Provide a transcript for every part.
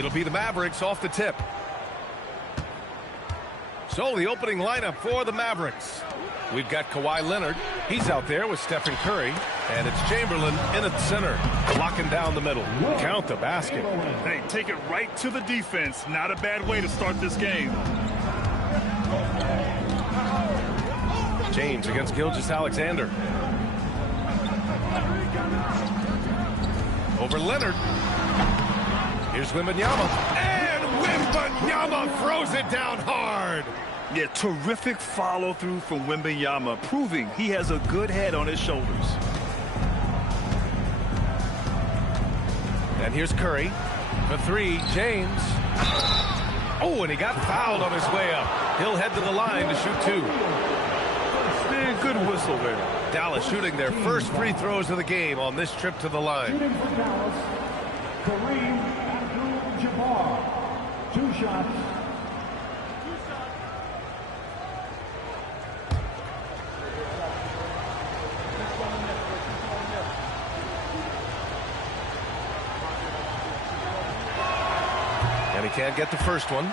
It'll be the Mavericks off the tip. So the opening lineup for the Mavericks. We've got Kawhi Leonard. He's out there with Stephen Curry. And it's Chamberlain in at center, locking down the middle. Count the basket. Hey, take it right to the defense. Not a bad way to start this game. James against Gilgeous-Alexander. Over Leonard. Here's Wembanyama. And Wembanyama throws it down hard. Yeah, terrific follow-through from Wembanyama, proving he has a good head on his shoulders. And here's Curry. For three, James. Oh, and he got fouled on his way up. He'll head to the line to shoot two. Man, good whistle there. Dallas shooting their first free throws of the game on this trip to the line. Shooting for Dallas, Kareem Abdul-Jabbar. 2 shots. And he can't get the first one.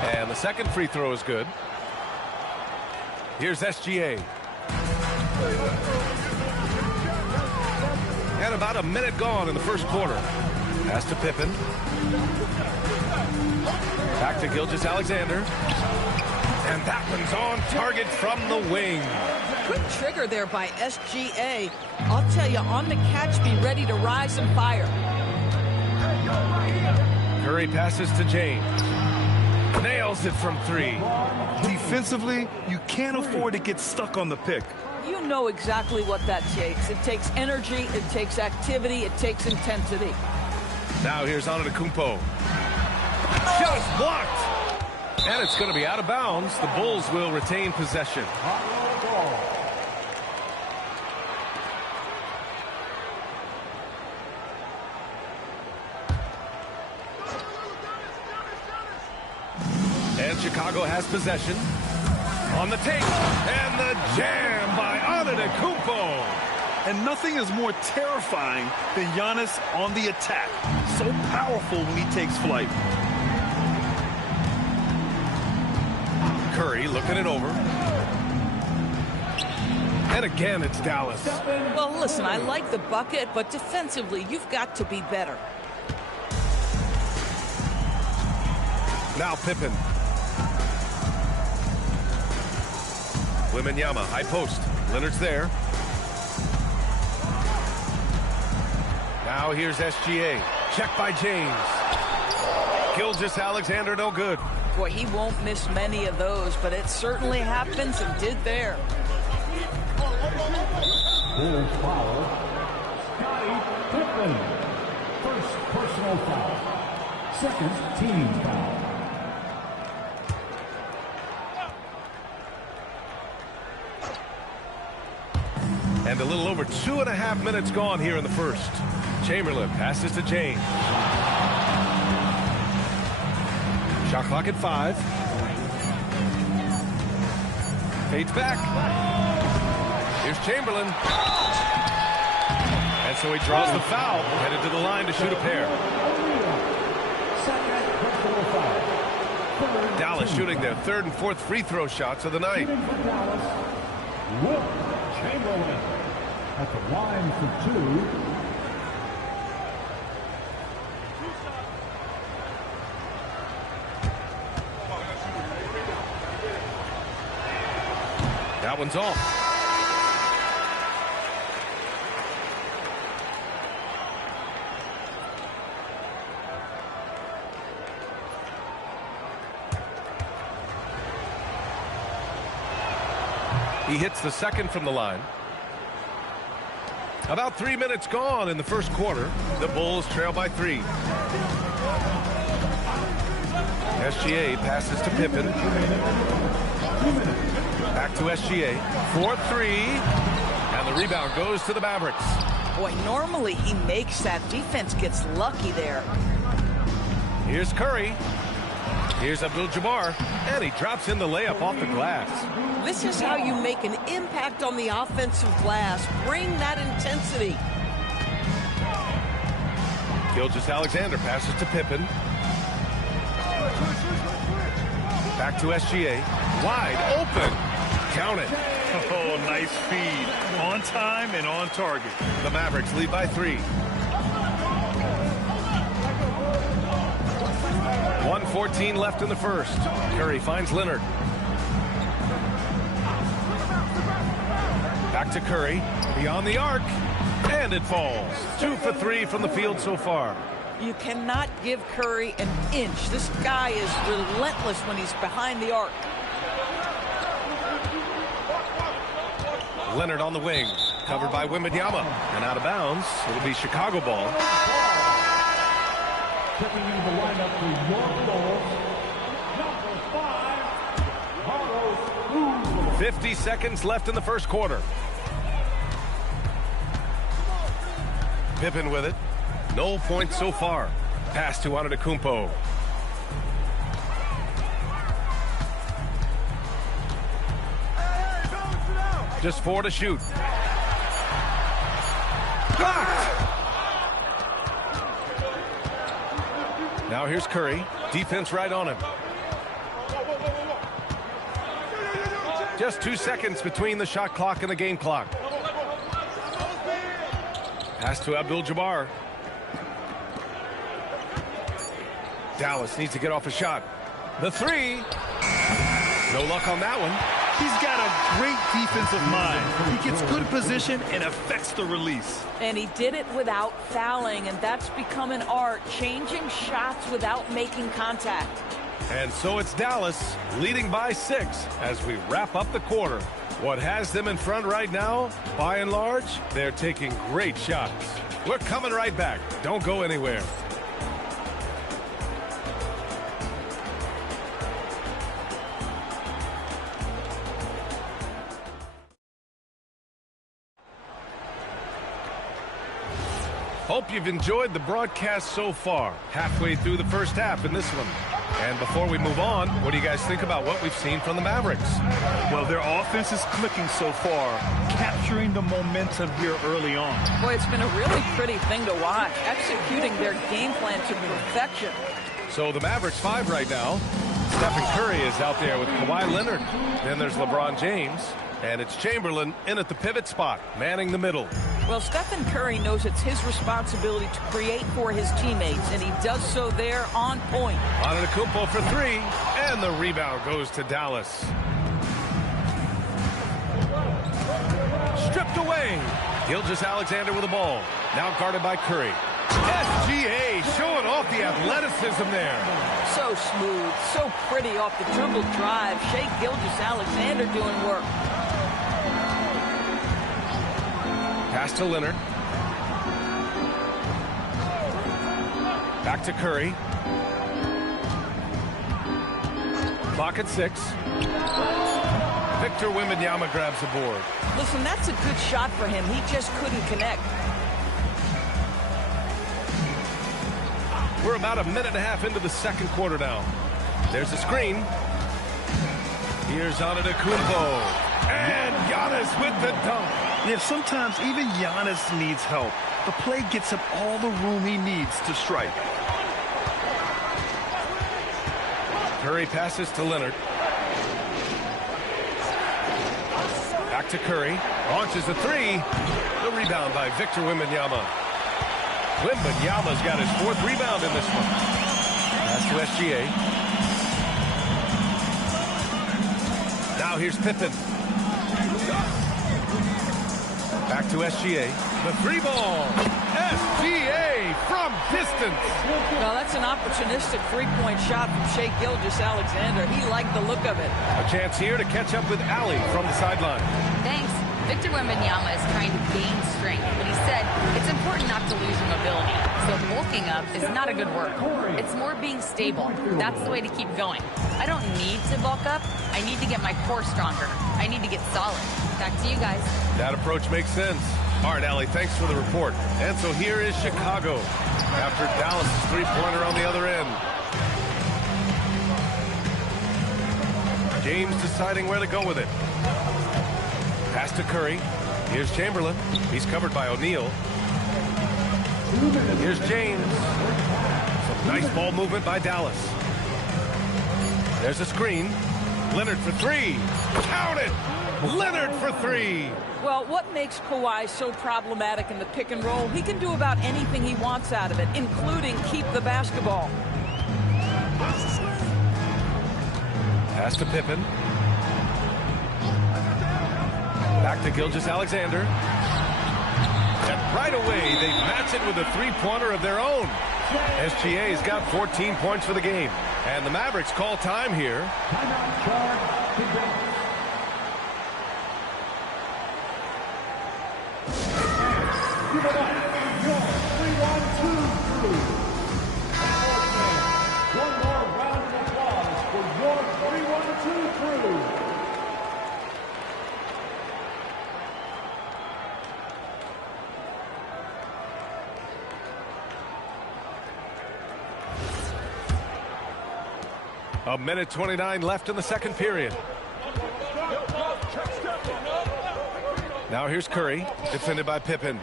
And the second free throw is good. Here's SGA. And about a minute gone in the first quarter. Pass to Pippen. Back to Gilgeous-Alexander. And that one's on target from the wing. Quick trigger there by SGA. I'll tell you, on the catch, be ready to rise and fire. Curry passes to James. Nails it from three. Defensively, you can't afford to get stuck on the pick. You know exactly what that takes. It takes energy, it takes activity, it takes intensity. Now here's Antetokounmpo. Just blocked. And it's going to be out of bounds. The Bulls will retain possession. And Chicago has possession. On the take. And the jam by Antetokounmpo. And nothing is more terrifying than Giannis on the attack. So powerful when he takes flight. Curry looking it over. And again, it's Dallas. Well, listen, I like the bucket, but defensively, you've got to be better. Now Pippen. Wembanyama, high post. Leonard's there. Now here's SGA. Check by James. Gilgeous-Alexander, no good. Boy, he won't miss many of those, but it certainly happens and did there. Bulls foul. Scottie Pippen. First personal foul. Second team foul. And a little over 2.5 minutes gone here in the first. Chamberlain passes to James. Shot clock at 5. Fades back. Here's Chamberlain. And so he draws the foul, headed to the line to shoot a pair. Second personal foul. Dallas shooting their third and fourth free throw shots of the night. Shooting for Dallas, Wilt Chamberlain at the line for 2. That one's off. He hits the second from the line. About 3 minutes gone in the first quarter. The Bulls trail by 3. SGA passes to Pippen. Back to SGA. 4-3. And the rebound goes to the Mavericks. Boy, normally he makes that. Defense gets lucky there. Here's Curry. Here's Abdul-Jabbar. And he drops in the layup off the glass. This is how you make an impact on the offensive glass. Bring that intensity. Gilgeous-Alexander passes to Pippen. Back to SGA. Wide open. Count it. Oh, nice feed. On time and on target. The Mavericks lead by 3. 1:14 left in the first. Curry finds Leonard. Back to Curry. Beyond the arc. And it falls. 2 for 3 from the field so far. You cannot give Curry an inch. This guy is relentless when he's behind the arc. Leonard on the wing. Covered by Wembanyama. And out of bounds. It'll be Chicago ball. Stepping into the lineup for York Bulls, number 5, Carlos Kuzma. 50 seconds left in the first quarter. Pippen with it. No points so far. Pass to Antetokounmpo. Just 4 to shoot. Blocked! Now here's Curry. Defense right on him. Just 2 seconds between the shot clock and the game clock. Pass to Abdul-Jabbar. Dallas needs to get off a shot. The 3. No luck on that one. He's got a great defensive mind. He gets good position and affects the release. And he did it without fouling, and that's become an art, changing shots without making contact. And so it's Dallas leading by 6 as we wrap up the quarter. What has them in front right now, by and large, they're taking great shots. We're coming right back. Don't go anywhere. Hope you've enjoyed the broadcast so far. Halfway through the first half in this one. And before we move on, what do you guys think about what we've seen from the Mavericks? Well, their offense is clicking so far, capturing the momentum here early on. Boy, it's been a really pretty thing to watch, executing their game plan to perfection. So the Mavericks 5 right now. Stephen Curry is out there with Kawhi Leonard. Then there's LeBron James. And it's Chamberlain in at the pivot spot, manning the middle. Well, Stephen Curry knows it's his responsibility to create for his teammates, and he does so there on point. Antetokounmpo for 3, and the rebound goes to Dallas. Stripped away. Gilgeous-Alexander with the ball. Now guarded by Curry. SGA showing off the athleticism there. So smooth, so pretty off the dribble drive. Shai Gilgeous-Alexander doing work. Pass to Leonard. Back to Curry. Clock at 6. Victor Wembanyama grabs the board. Listen, that's a good shot for him. He just couldn't connect. We're about a minute and a half into the second quarter now. There's a screen. Here's Antetokounmpo. And Giannis with the dunk. Yeah, sometimes even Giannis needs help. The play gets him all the room he needs to strike. Curry passes to Leonard. Back to Curry. Launches a 3. The rebound by Victor Wembanyama. Wembanyama's got his 4th rebound in this one. Pass to SGA. Now here's Pippen. Back to SGA. The 3-ball. SGA from distance. Well, that's an opportunistic three-point shot from Shai Gilgeous-Alexander. He liked the look of it. A chance here to catch up with Allie from the sideline. Thanks. Victor Wembanyama is trying to gain strength, but he said it's important not to lose your mobility. So bulking up is not a good word. It's more being stable. That's the way to keep going. I don't need to bulk up. I need to get my core stronger. I need to get solid. Back to you guys. That approach makes sense. All right, Allie, thanks for the report. And so here is Chicago after Dallas' three-pointer on the other end. James deciding where to go with it. Pass to Curry. Here's Chamberlain. He's covered by O'Neal. Here's James. Some nice ball movement by Dallas. There's a screen. Leonard for three. Count it! Leonard for three. Well, what makes Kawhi so problematic in the pick and roll? He can do about anything he wants out of it, including keep the basketball. Pass to Pippen. Back to Gilgeous-Alexander. And right away, they match it with a three-pointer of their own. SGA's got 14 points for the game. And the Mavericks call time here. Timeout charge. Give it up. Your 3-1-2 crew. One more round of applause for your 3-1-2 crew. A minute 29 left in the second period. Now here's Curry, defended by Pippen.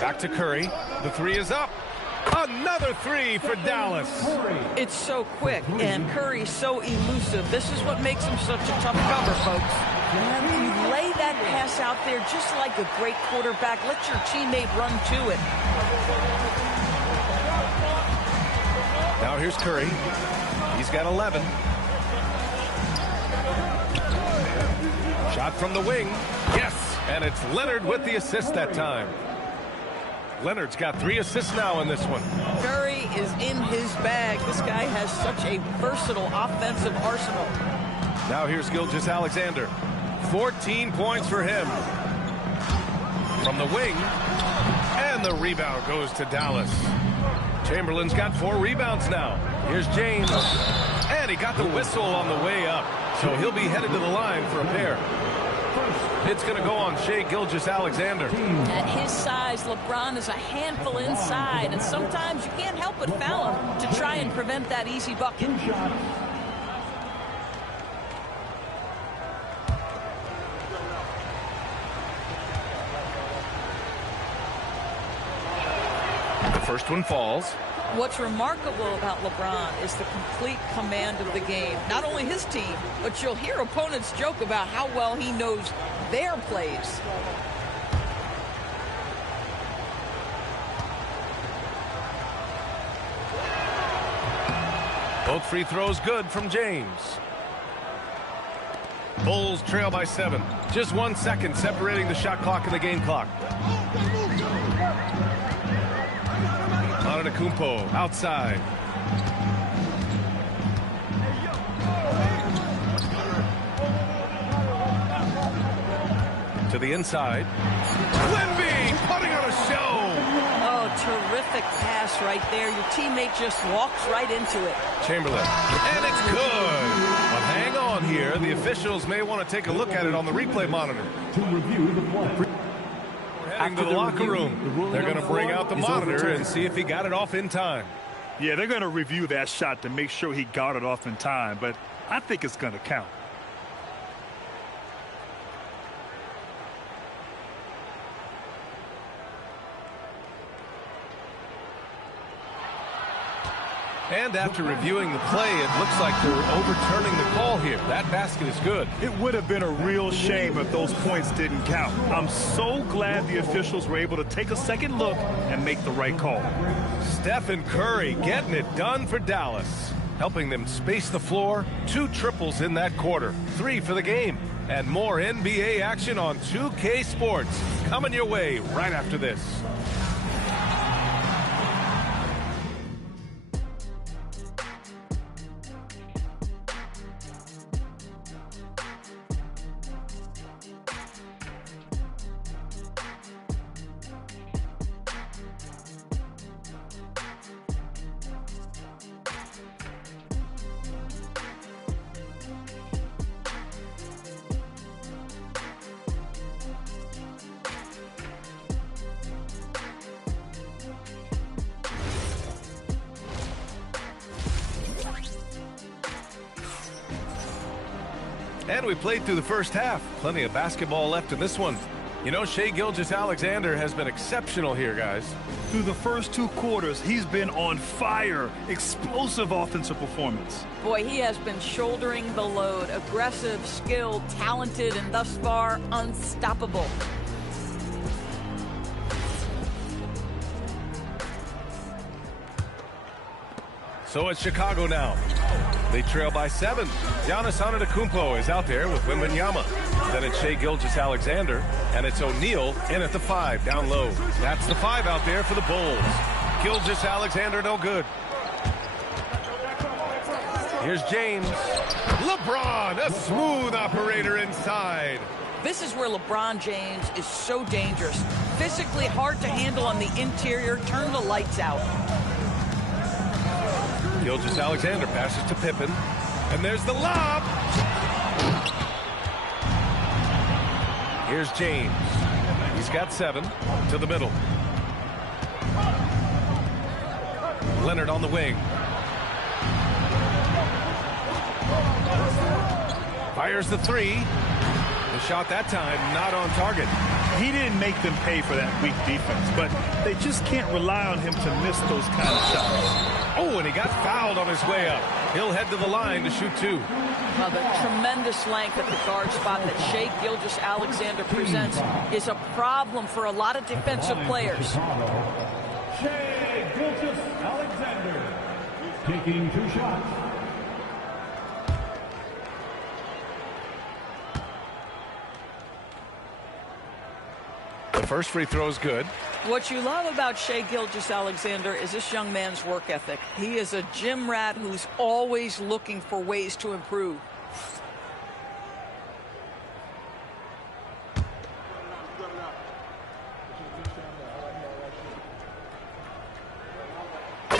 Back to Curry. The three is up. Another three for Dallas. It's so quick, and Curry's so elusive. This is what makes him such a tough cover, folks. And you lay that pass out there just like a great quarterback. Let your teammate run to it. Now here's Curry. He's got 11. Shot from the wing. Yes, and it's Leonard with the assist that time. Leonard's got 3 assists now in this one. Curry is in his bag. This guy has such a versatile offensive arsenal. Now here's Gilgeous-Alexander. 14 points for him. From the wing. And the rebound goes to Dallas. Chamberlain's got 4 rebounds now. Here's James. And he got the whistle on the way up. So he'll be headed to the line for a pair. It's going to go on Shai Gilgeous-Alexander. At his size, LeBron is a handful inside, and sometimes you can't help but foul him to try and prevent that easy bucket. The first one falls. What's remarkable about LeBron is the complete command of the game. Not only his team, but you'll hear opponents joke about how well he knows their plays. Both free throws good from James. Bulls trail by 7. Just 1 second separating the shot clock and the game clock. Antetokounmpo outside. To the inside. Wemby putting on a show. Oh, terrific pass right there. Your teammate just walks right into it. Chamberlain. And it's good. But hang on here. The officials may want to take a look at it on the replay monitor. To review the play. Heading to the locker room. They're going to bring out the monitor and see if he got it off in time. Yeah, they're going to review that shot to make sure he got it off in time, but I think it's going to count. And after reviewing the play, it looks like they're overturning the call here. That basket is good. It would have been a real shame if those points didn't count. I'm so glad the officials were able to take a second look and make the right call. Stephen Curry getting it done for Dallas, helping them space the floor. 2 triples in that quarter, 3 for the game. And more NBA action on 2K Sports coming your way right after this. And we played through the first half. Plenty of basketball left in this one. You know, Shai Gilgeous-Alexander has been exceptional here, guys. Through the first 2 quarters, he's been on fire. Explosive offensive performance. Boy, he has been shouldering the load. Aggressive, skilled, talented, and thus far, unstoppable. So it's Chicago now. They trail by 7. Giannis Antetokounmpo is out there with Wembanyama. Then it's Shai Gilgeous-Alexander, and it's O'Neal in at the 5, down low. That's the 5 out there for the Bulls. Gilgeous-Alexander, no good. Here's James. LeBron, a smooth operator inside. This is where LeBron James is so dangerous. Physically hard to handle on the interior. Turn the lights out. Gilgeous-Alexander passes to Pippen. And there's the lob. Here's James. He's got 7 to the middle. Leonard on the wing. Fires the 3. The shot that time not on target. He didn't make them pay for that weak defense, but they just can't rely on him to miss those kind of shots. Oh, and he got fouled on his way up. He'll head to the line to shoot 2. Now, the tremendous length at the guard spot that Shai Gilgeous-Alexander presents is a problem for a lot of defensive players. Shai Gilgeous-Alexander taking 2 shots. The first free throw is good. What you love about Shai Gilgeous-Alexander is this young man's work ethic. He is a gym rat who's always looking for ways to improve.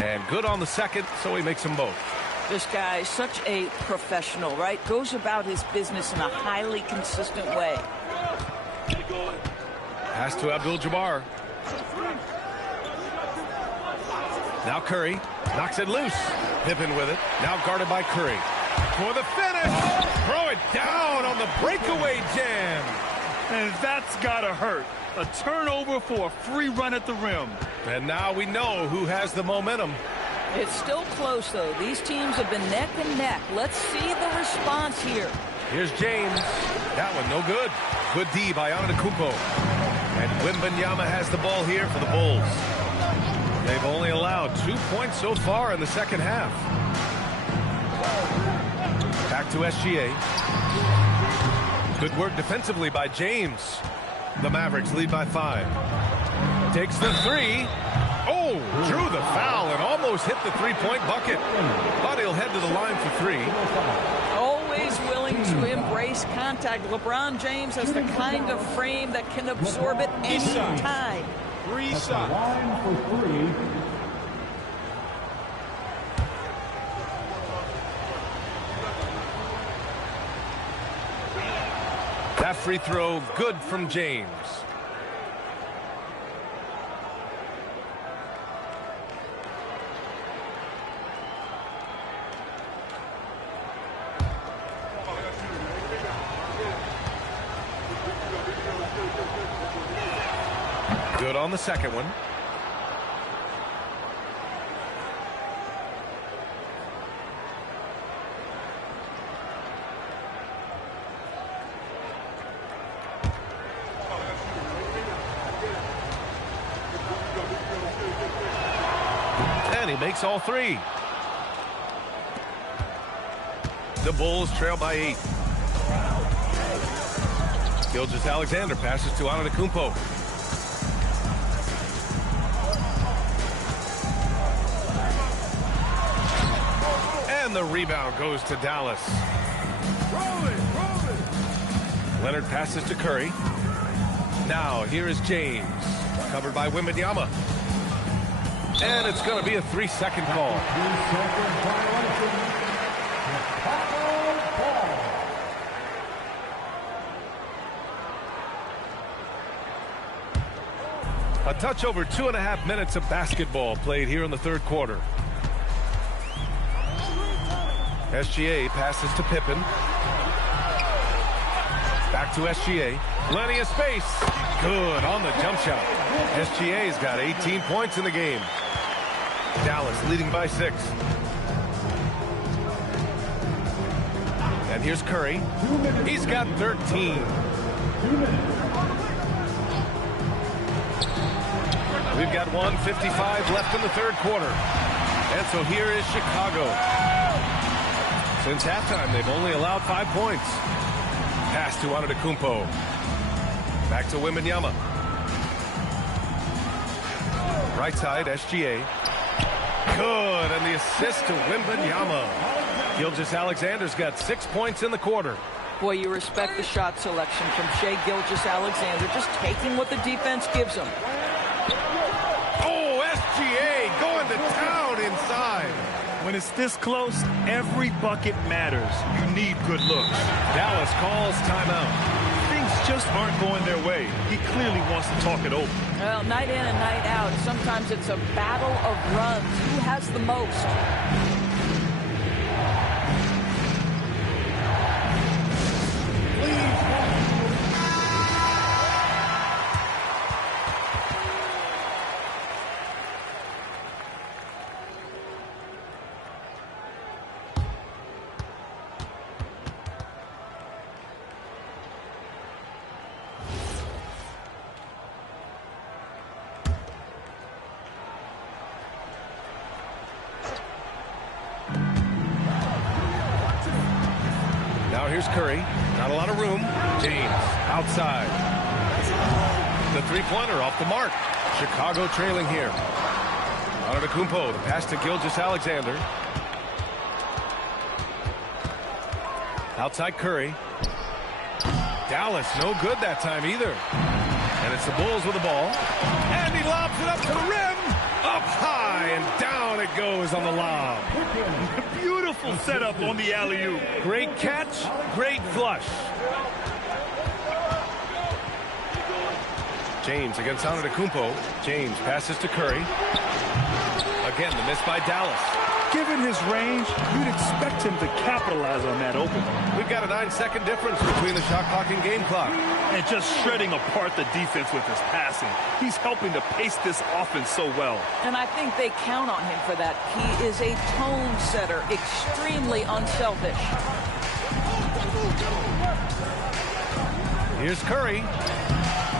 And good on the second, so he makes them both. This guy is such a professional, right? Goes about his business in a highly consistent way. Pass to Abdul-Jabbar. Now Curry knocks it loose. Pippen with it. Now guarded by Curry. For the finish. Throw it down on the breakaway jam. And that's gotta hurt. A turnover for a free run at the rim. And now we know who has the momentum. It's still close, though. These teams have been neck and neck. Let's see the response here. Here's James. That one no good. Good D by Antetokounmpo. And Wembanyama has the ball here for the Bulls. They've only allowed 2 points so far in the second half. Back to SGA. Good work defensively by James. The Mavericks lead by 5. Takes the 3. Oh, drew the foul and almost hit the 3-point bucket. But he'll head to the line for 3. Always willing to embrace contact. LeBron James has the kind of frame that can absorb it any time. 3 shots. Line for 3. That free throw good from James. Good on the second one. And he makes all 3. The Bulls trail by 8. Gilgeous-Alexander passes to Antetokounmpo. And the rebound goes to Dallas. Leonard passes to Curry. Now here is James. Covered by Wembanyama. And it's going to be a 3-second call. 3-second violation. A touch over 2.5 minutes of basketball played here in the third quarter. SGA passes to Pippen. to SGA. Plenty of space. Good on the jump shot. SGA's got 18 points in the game. Dallas leading by 6. And here's Curry. He's got 13. We've got 1:55 left in the third quarter. And so here is Chicago. Since halftime, they've only allowed 5 points. Pass to Antetokounmpo. Back to Wembanyama. Right side, SGA. Good, and the assist to Wembanyama. Gilgeous-Alexander's got 6 points in the quarter. Boy, you respect the shot selection from Shai Gilgeous-Alexander, just taking what the defense gives him. Oh, SGA going to town inside. When it's this close, every bucket matters. You need good looks. Dallas calls timeout. Things just aren't going their way. He clearly wants to talk it over. Well, night in and night out, sometimes it's a battle of runs. Who has the most? Now here's Curry. Not a lot of room. James outside. The three-pointer off the mark. Chicago trailing here. Antetokounmpo, the pass to Gilgeous-Alexander. Outside Curry. Dallas no good that time either. And it's the Bulls with the ball. And he lobs it up to the rim. Up high and down it goes on the lob. Beautiful setup on the alley-oop. Great catch, great flush. James against Antetokounmpo. James passes to Curry. Again, the miss by Dallas. Given his range, you'd expect him to capitalize on that opening. We've got a 9-second difference between the shot clock and game clock. And just shredding apart the defense with his passing. He's helping to pace this offense so well. And I think they count on him for that. He is a tone setter, extremely unselfish. Here's Curry.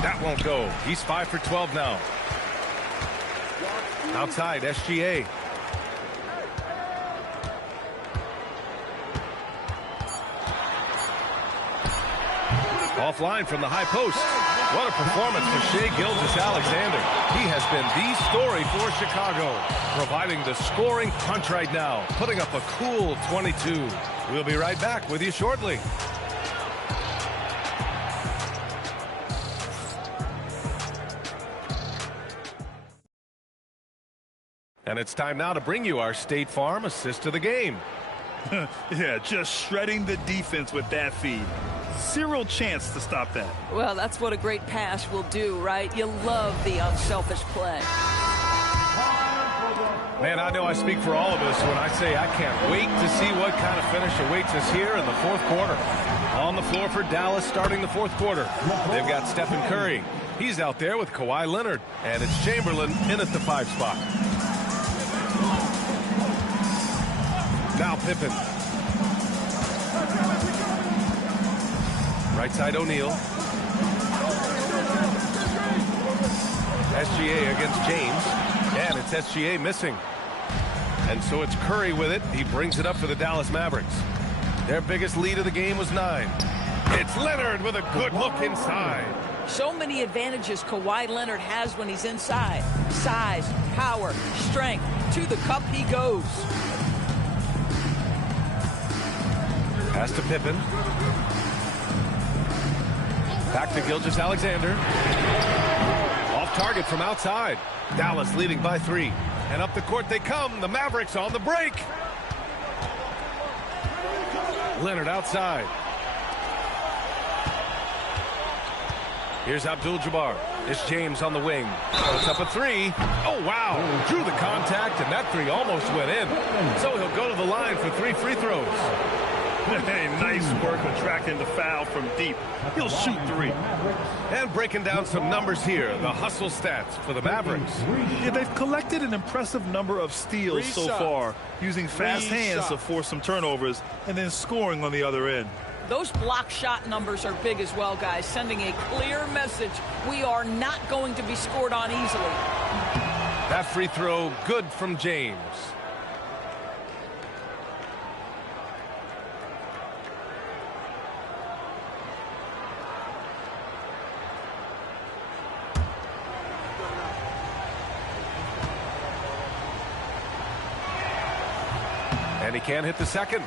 That won't go. He's 5 for 12 now. Outside, SGA. Offline from the high post. What a performance for Shai Gilgeous-Alexander. He has been the story for Chicago, providing the scoring punch right now, putting up a cool 22. We'll be right back with you shortly. And it's time now to bring you our State Farm assist of the game. Yeah, just shredding the defense with that feed. Zero chance to stop that. Well, that's what a great pass will do, right? You love the unselfish play. Man, I know I speak for all of us when I say I can't wait to see what kind of finish awaits us here in the fourth quarter. On the floor for Dallas starting the fourth quarter. They've got Stephen Curry. He's out there with Kawhi Leonard. And it's Chamberlain in at the 5 spot. Now Pippen. Right side O'Neal. SGA against James. And it's SGA missing. And so it's Curry with it. He brings it up for the Dallas Mavericks. Their biggest lead of the game was 9. It's Leonard with a good look inside. So many advantages Kawhi Leonard has when he's inside. Size, power, strength. To the cup he goes. Pass to Pippen. Back to Gilgeous-Alexander. Off target from outside. Dallas leading by 3. And up the court they come. The Mavericks on the break. Leonard outside. Here's Abdul-Jabbar. It's James on the wing. Puts up a 3. Oh, wow. Drew the contact, and that 3 almost went in. So he'll go to the line for 3 free throws. Hey, nice work attracting the foul from deep. He'll shoot three. And breaking down some numbers here, the hustle stats for the Mavericks. Yeah, they've collected an impressive number of steals so far, using fast hands to force some turnovers and then scoring on the other end. Those block shot numbers are big as well, guys, sending a clear message. We are not going to be scored on easily. That free throw, good from James. And he can't hit the second.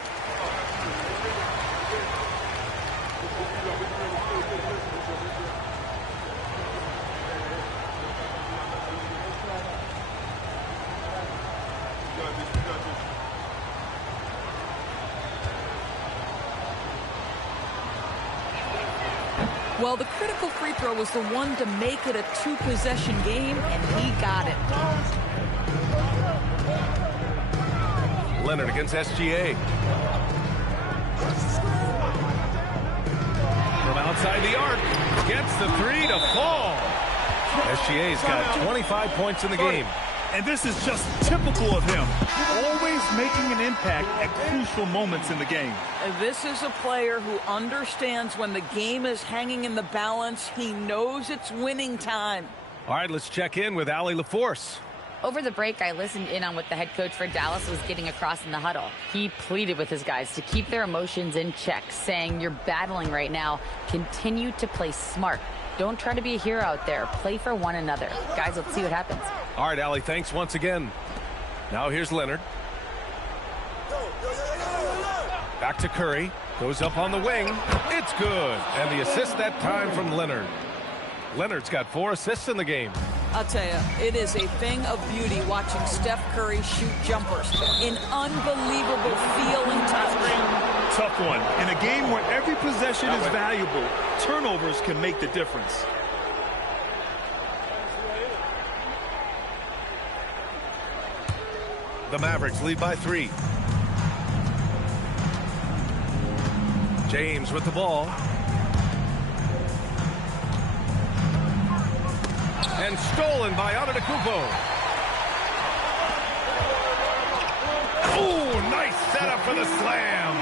Well, the critical free throw was the one to make it a two-possession game, and he got it. Leonard against SGA. From outside the arc, gets the three to fall. SGA's got 25 points in the game. And this is just typical of him, always making an impact at crucial moments in the game. This is a player who understands when the game is hanging in the balance. He knows it's winning time. All right, let's check in with Allie LaForce. Over the break, I listened in on what the head coach for Dallas was getting across in the huddle. He pleaded with his guys to keep their emotions in check, saying, "You're battling right now. Continue to play smart. Don't try to be a hero out there. Play for one another." Guys, let's see what happens. All right, Allie, thanks once again. Now here's Leonard. Back to Curry. Goes up on the wing. It's good. And the assist that time from Leonard. Leonard's got 4 assists in the game. I'll tell you, it is a thing of beauty watching Steph Curry shoot jumpers. An unbelievable feel and touch. Tough one. In a game where every possession is valuable, turnovers can make the difference. The Mavericks lead by 3. James with the ball. And stolen by Antetokounmpo. Oh, nice setup for the slam.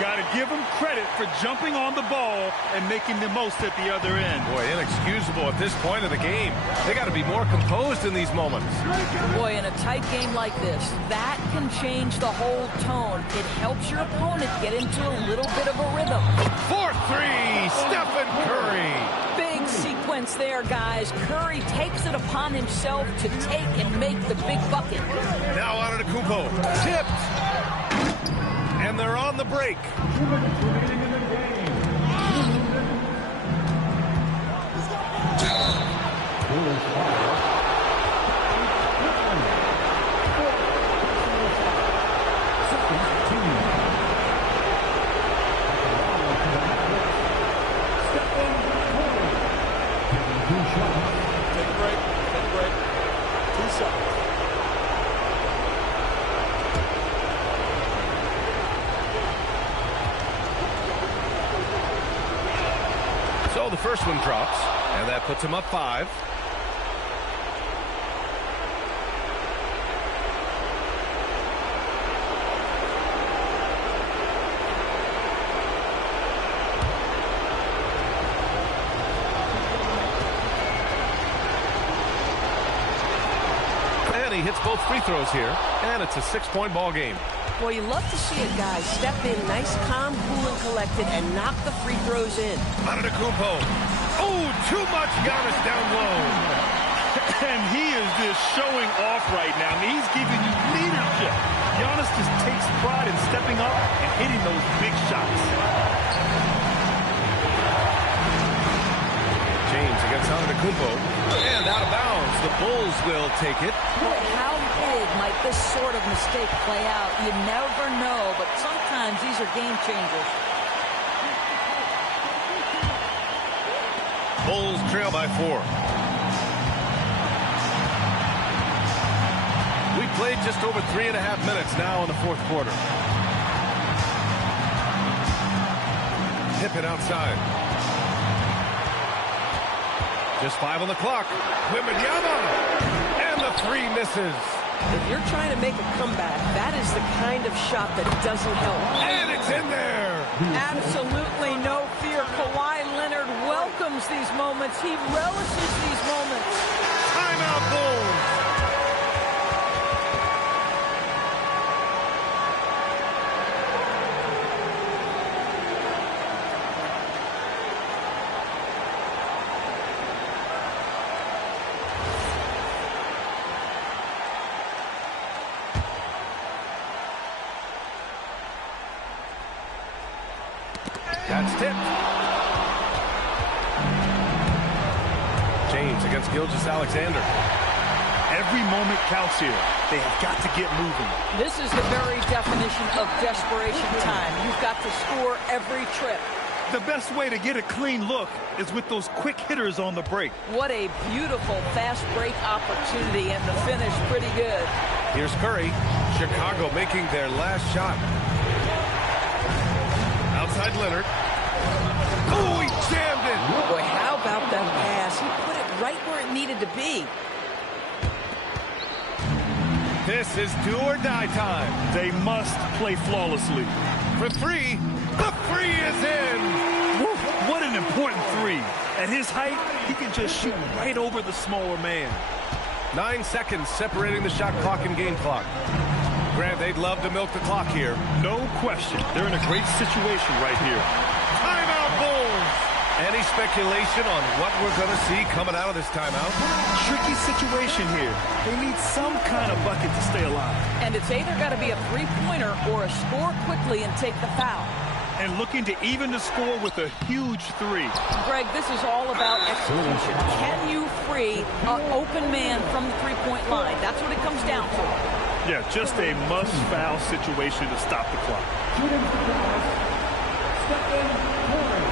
Got to give him credit for jumping on the ball and making the most at the other end. Boy, inexcusable at this point of the game. They got to be more composed in these moments. Boy, in a tight game like this, that can change the whole tone. It helps your opponent get into a little bit of a rhythm. 4-3, Stephen Curry. Big sequence there, guys. Curry takes it upon himself to take and make the big bucket. Now Antetokounmpo, tipped. And they're on the break. So the first one drops, and that puts him up 5. And he hits both free throws here, and it's a 6-point ball game. Well, you love to see a guy step in nice, calm, cool, and collected and knock the free throws in. Antetokounmpo. Oh, too much Giannis down low. And he is just showing off right now. I mean, he's giving you leadership. Giannis just takes pride in stepping up and hitting those big shots. James against Antetokounmpo. And out of bounds. The Bulls will take it. Boy, how big might this sort of mistake play out? You never know, but sometimes these are game changers. Bulls trail by 4. We played just over 3.5 minutes now in the fourth quarter. tipping outside. Just 5 on the clock. Wembanyama. And the 3 misses. If you're trying to make a comeback, that is the kind of shot that doesn't help. And it's in there. Absolutely no fear. Kawhi Leonard welcomes these moments. He relishes these moments. Timeout Bulls. That's tipped. James against Gilgeous-Alexander. Every moment counts here. They have got to get moving. This is the very definition of desperation time. You've got to score every trip. The best way to get a clean look is with those quick hitters on the break. What a beautiful fast break opportunity, and the finish pretty good. Here's Curry. Chicago making their last shot. Outside Leonard. Oh, he jammed it. Boy, how about that pass? He put it right where it needed to be. This is do or die time. They must play flawlessly. For 3, the 3 is in. Woo, what an important 3. At his height, he can just shoot right over the smaller man. 9 seconds separating the shot clock and game clock. Grant, they'd love to milk the clock here. No question. They're in a great situation right here. Timeout Bulls. Any speculation on what we're going to see coming out of this timeout? Tricky situation here. They need some kind of bucket to stay alive. And it's either got to be a three-pointer or a score quickly and take the foul. And looking to even the score with a huge 3. Greg, this is all about execution. Can you free an open man from the three-point line? That's what it comes down to. Yeah, just a must-foul situation to stop the clock. Shooting for Dallas, Stephen Curry.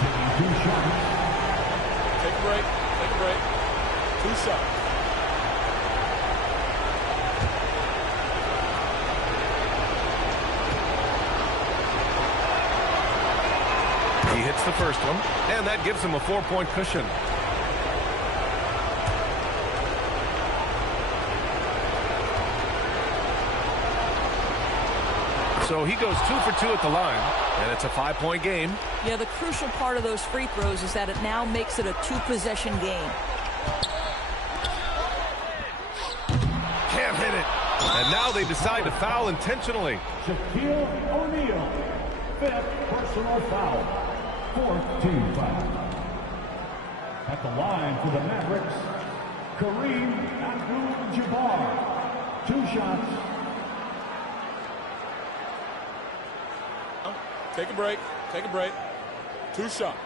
Taking 2 shots. Take a break. Take a break. 2 shots. He hits the first one, and that gives him a 4-point cushion. So he goes 2 for 2 at the line, and it's a 5-point game. Yeah, the crucial part of those free throws is that it now makes it a 2-possession game. Can't hit it. And now they decide to foul intentionally. Shaquille O'Neal, 5th personal foul, 4th team foul. At the line for the Mavericks, Kareem Abdul-Jabbar, 2 shots. Take a break. Take a break. 2 shots.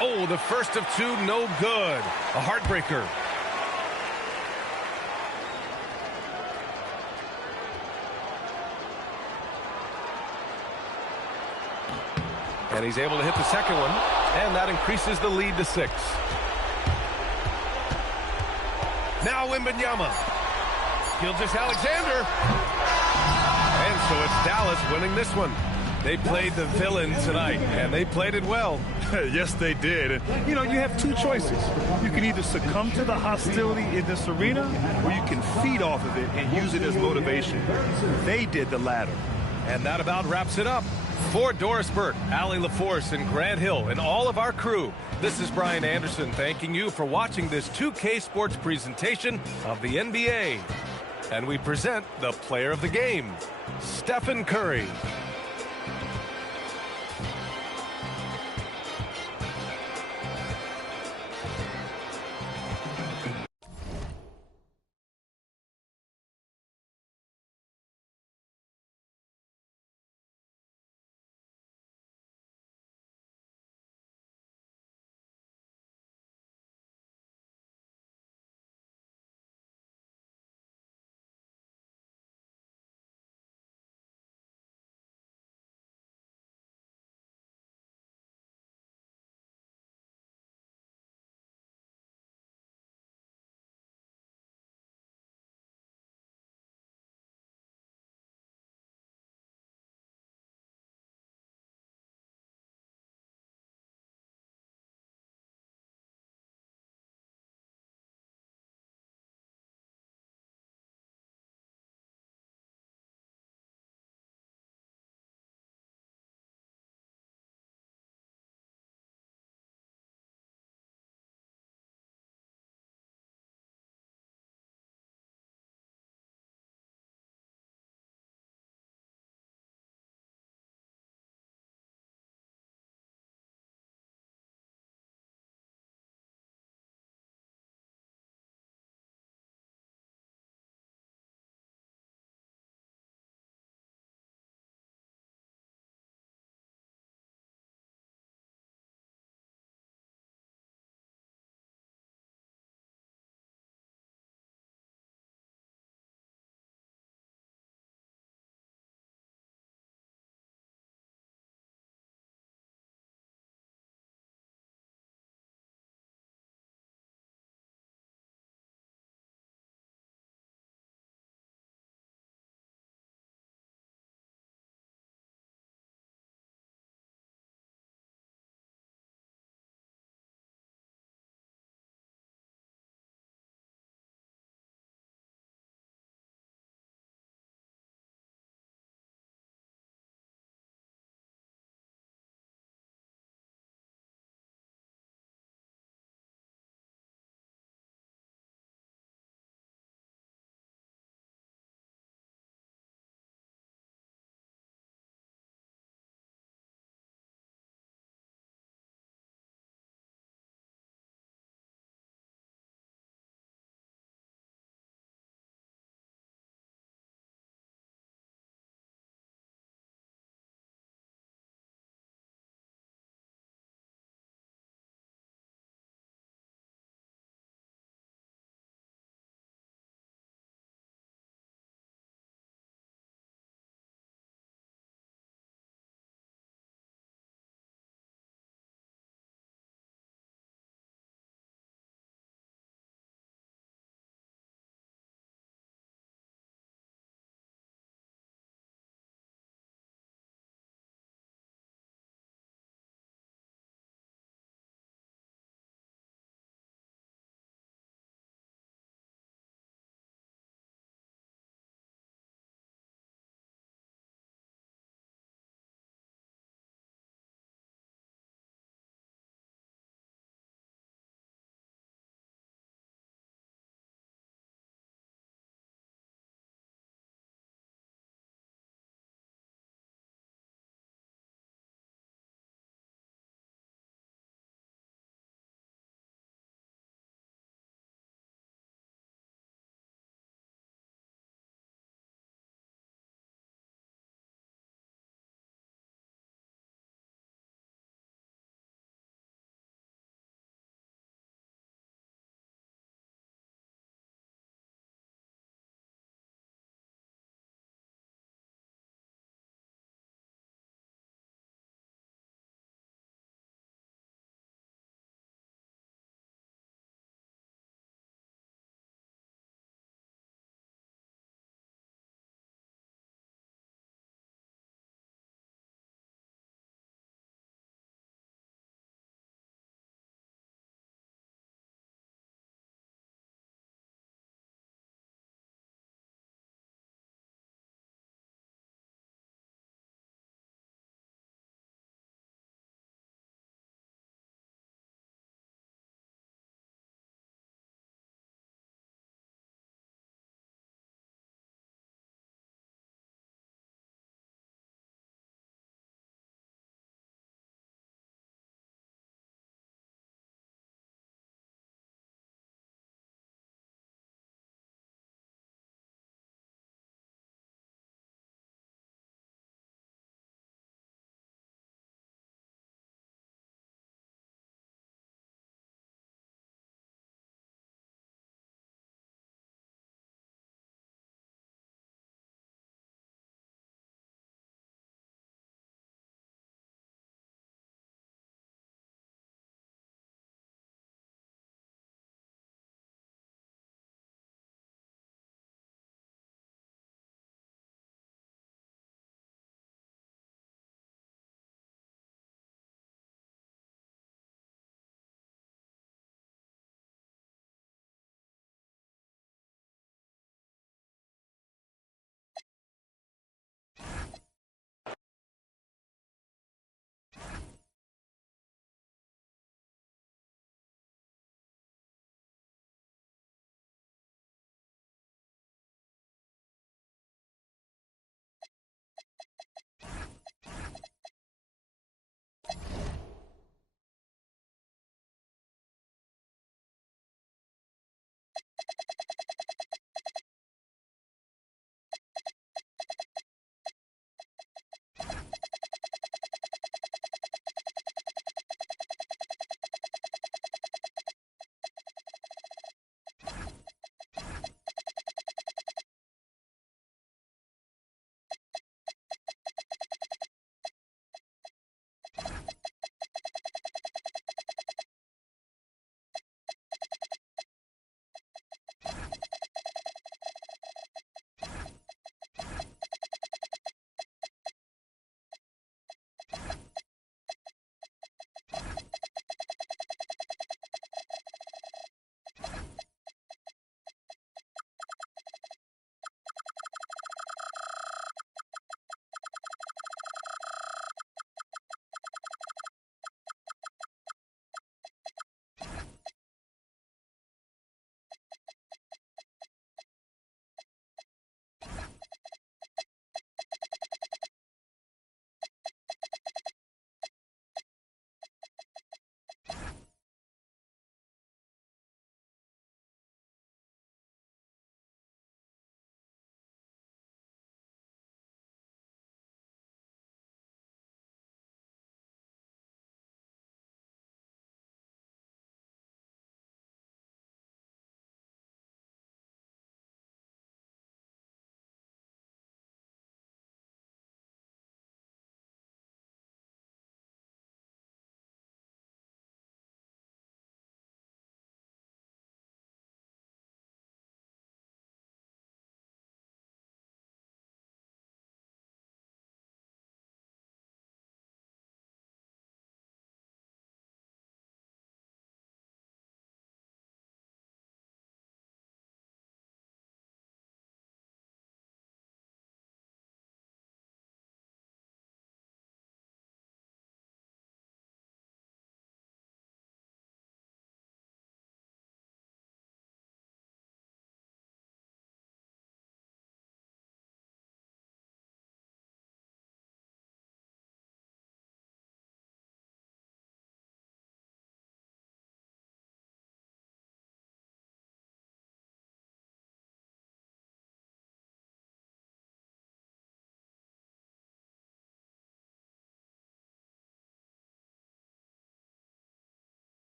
Oh, the first of 2, no good. A heartbreaker. And he's able to hit the second one, and that increases the lead to 6. Now Wembanyama. Gilgeous-Alexander. And so it's Dallas winning this one. They played the villain tonight, and they played it well. Yes, they did. And, you know, you have 2 choices. You can either succumb to the hostility in this arena, or you can feed off of it and use it as motivation. They did the latter. And that about wraps it up. For Doris Burke, Allie LaForce, and Grant Hill, and all of our crew, this is Brian Anderson thanking you for watching this 2K Sports presentation of the NBA. And we present the player of the game, Stephen Curry.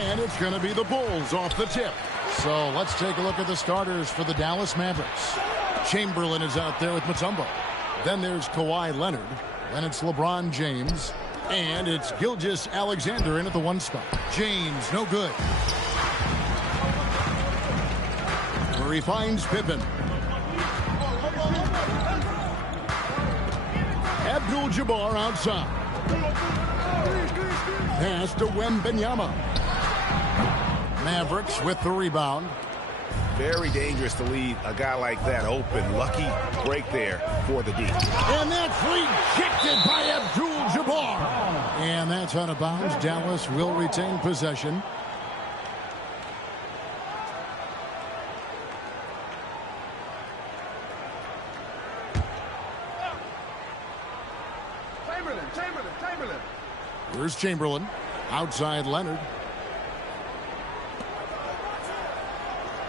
And it's going to be the Bulls off the tip. So let's take a look at the starters for the Dallas Mavericks. Chamberlain is out there with Mutombo. Then there's Kawhi Leonard. Then it's LeBron James. And it's Gilgeous-Alexander in at the 1 spot. James, no good. Where he finds Pippen. Abdul-Jabbar outside. Pass to Wembanyama. Mavericks with the rebound. Very dangerous to leave a guy like that open. Lucky break there for the D. And that's rejected by Abdul-Jabbar. And that's out of bounds. Dallas will retain possession. Chamberlain. Here's Chamberlain. Outside Leonard.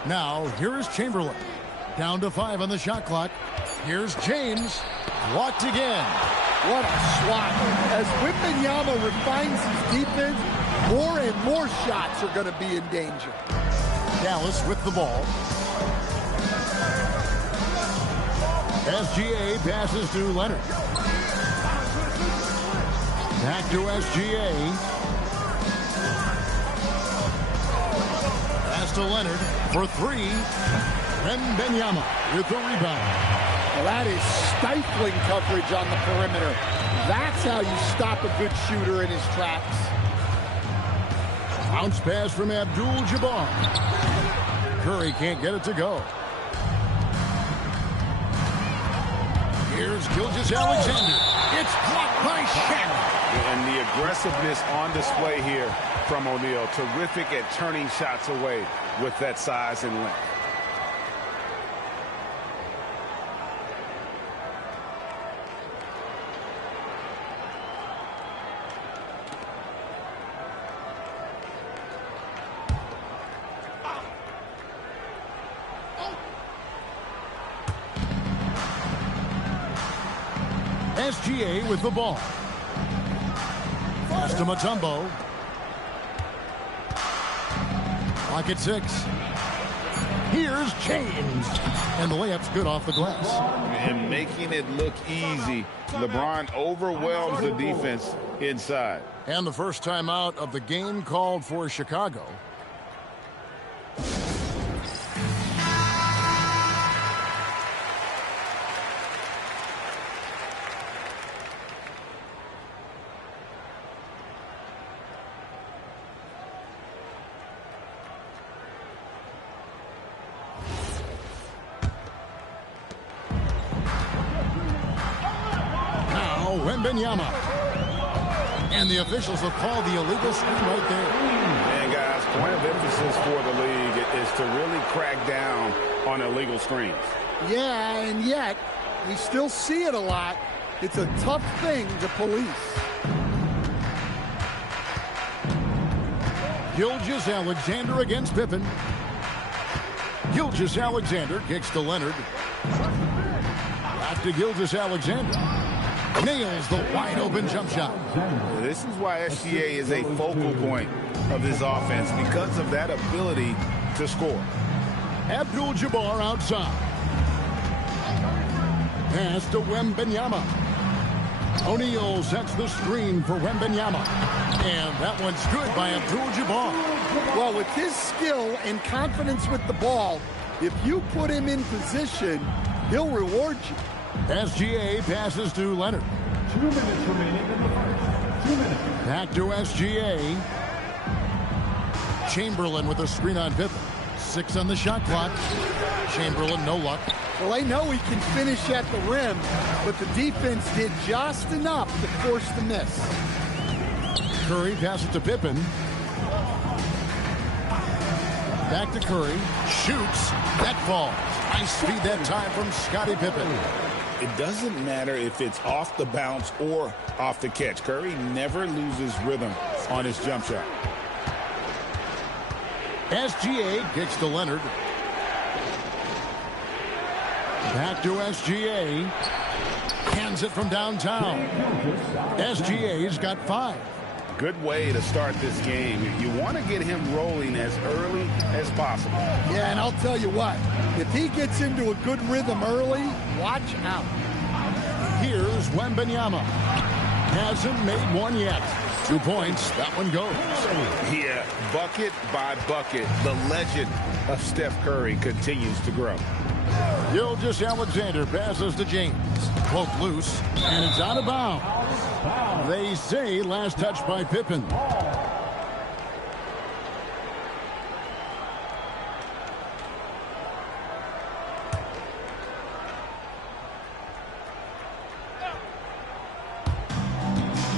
Now, here is Chamberlain. Down to 5 on the shot clock. Here's James. Blocked again. What a swat. As Wembanyama refines his defense, more and more shots are going to be in danger. Dallas with the ball. SGA passes to Leonard. Back to SGA. Pass to Leonard for 3. Wembanyama with the rebound. Well, that is stifling coverage on the perimeter. That's how you stop a good shooter in his tracks. Bounce pass from Abdul-Jabbar. Curry can't get it to go. Here's Gilgeous-Alexander. It's blocked by Shaq. And the aggressiveness on display here from O'Neal. Terrific at turning shots away with that size and length. SGA with the ball. Pass to Mutombo. Clock at 6. Here's James. And the layup's good off the glass. And making it look easy. LeBron overwhelms the defense inside. And the first timeout of the game called for Chicago. Wembanyama. And the officials have called the illegal screen right there. And guys, point of emphasis for the league is to really crack down on illegal screens. Yeah, and yet we still see it a lot. It's a tough thing to police. Gilgeous-Alexander against Pippen. Gilgeous-Alexander kicks to Leonard. Back to Gilgeous-Alexander. Nails the wide-open jump shot. This is why SGA is a focal point of this offense, because of that ability to score. Abdul-Jabbar outside. Pass to Wembanyama. O'Neal sets the screen for Wembanyama. And that one's good by Abdul-Jabbar. Well, with his skill and confidence with the ball, if you put him in position, he'll reward you. SGA passes to Leonard. 2 minutes remaining in the first. 2 minutes. Back to SGA. Chamberlain with a screen on Pippen. 6 on the shot clock. Chamberlain, no luck. Well, they know he can finish at the rim, but the defense did just enough to force the miss. Curry passes to Pippen. Back to Curry. Shoots. That falls. Nice speed that time from Scottie Pippen. It doesn't matter if it's off the bounce or off the catch. Curry never loses rhythm on his jump shot. SGA kicks to Leonard. Back to SGA. Hands it from downtown. SGA's got 5. Good way to start this game. You want to get him rolling as early as possible. Yeah, and I'll tell you what, if he gets into a good rhythm early, watch out. Here's Wembanyama. Hasn't made one yet. 2 points. That one goes. Yeah, bucket by bucket, the legend of Steph Curry continues to grow. Gilgeous-Alexander passes to James. Cloak loose, and it's out of bounds. They say last touch by Pippen.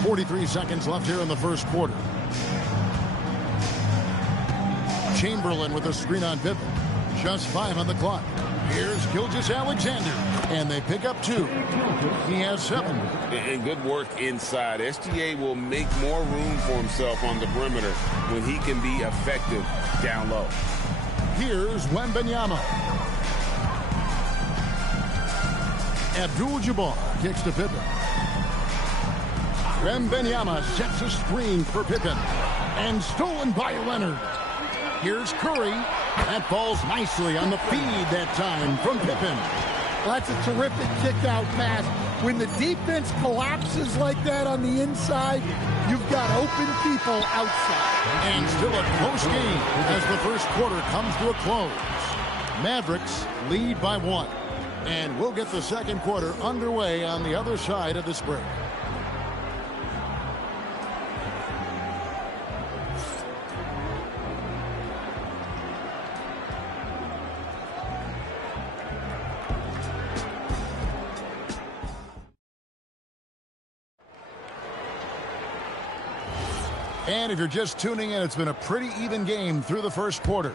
.43 seconds left here in the first quarter. Chamberlain with a screen on Pippen. Just 5 on the clock. Here's Gilgeous-Alexander, and they pick up 2. He has 7. And good work inside. SGA will make more room for himself on the perimeter when he can be effective down low. Here's Wembanyama. Abdul-Jabbar kicks to Pippen. Wembanyama sets a screen for Pippen, and stolen by Leonard. Here's Curry. That falls nicely on the feed that time from Pippen. That's a terrific kick-out pass. When the defense collapses like that on the inside, you've got open people outside. And still a close game as the first quarter comes to a close. Mavericks lead by 1. And we'll get the second quarter underway on the other side of this break. And if you're just tuning in, it's been a pretty even game through the first quarter.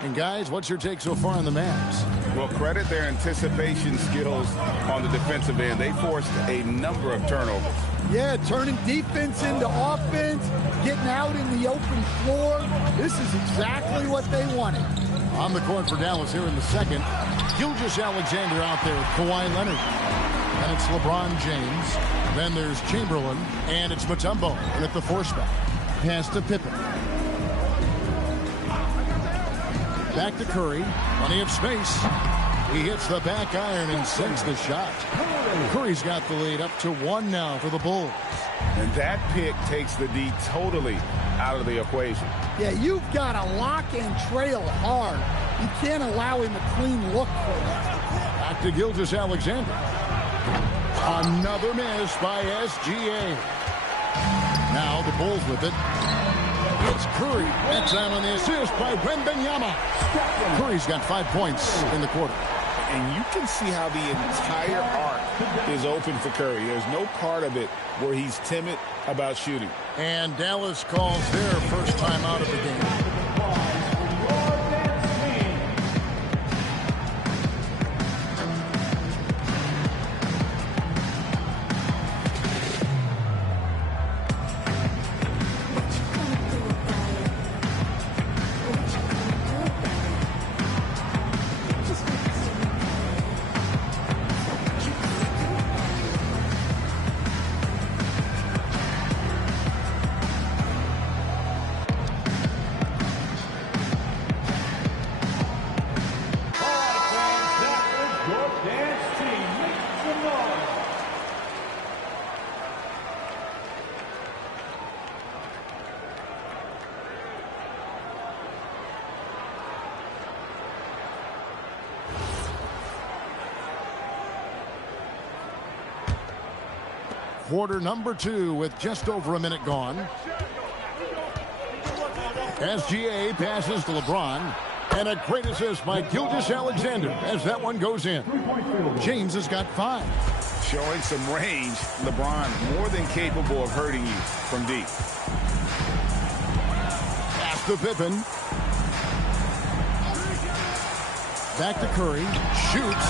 And guys, what's your take so far on the Mavs? Well, credit their anticipation skills on the defensive end. They forced a number of turnovers. Yeah, turning defense into offense, getting out in the open floor. This is exactly what they wanted. On the court for Dallas here in the second. Gilgeous-Alexander out there with Kawhi Leonard. And it's LeBron James. Then there's Chamberlain. And it's Mutombo. And at the force back. Pass to Pippen. Back to Curry. Plenty of space. He hits the back iron and sinks the shot. Curry's got the lead up to 1 now for the Bulls. And that pick takes the D totally out of the equation. Yeah, you've got to lock and trail hard. You can't allow him a clean look for that. Back to Gilgeous-Alexander. Another miss by SGA. Now the Bulls with it. It's Curry. That time on the assist by Wembanyama. Curry's got 5 points in the quarter. And you can see how the entire arc is open for Curry. There's no part of it where he's timid about shooting. And Dallas calls their first time out of the game. Quarter number 2 with just over a minute gone. SGA passes to LeBron. And a great assist by Gilgeous-Alexander as that one goes in. James has got 5. Showing some range. LeBron more than capable of hurting you from deep. Pass to Pippen. Back to Curry. Shoots.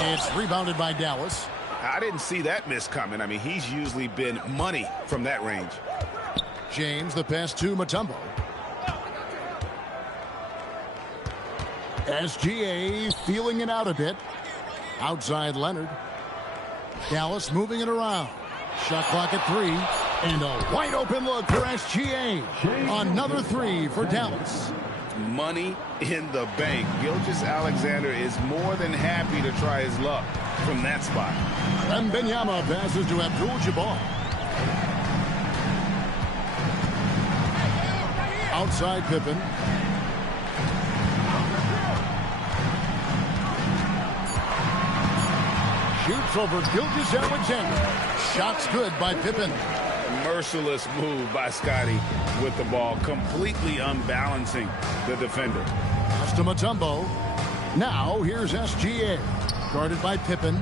It's rebounded by Dallas. I didn't see that miss coming. I mean, he's usually been money from that range. James, the pass to Mutombo. SGA feeling it out a bit. Outside Leonard. Dallas moving it around. Shot clock at 3. And a wide open look for SGA. Another three for Dallas. Money in the bank. Gilgeous-Alexander is more than happy to try his luck from that spot. Wembanyama passes to Abdul-Jabbar. Outside Pippen. Shoots over Gilgeous-Alexander. Shot's good by Pippen. Merciless move by Scotty with the ball, completely unbalancing the defender. Pass to Mutombo. Now here's SGA, guarded by Pippen.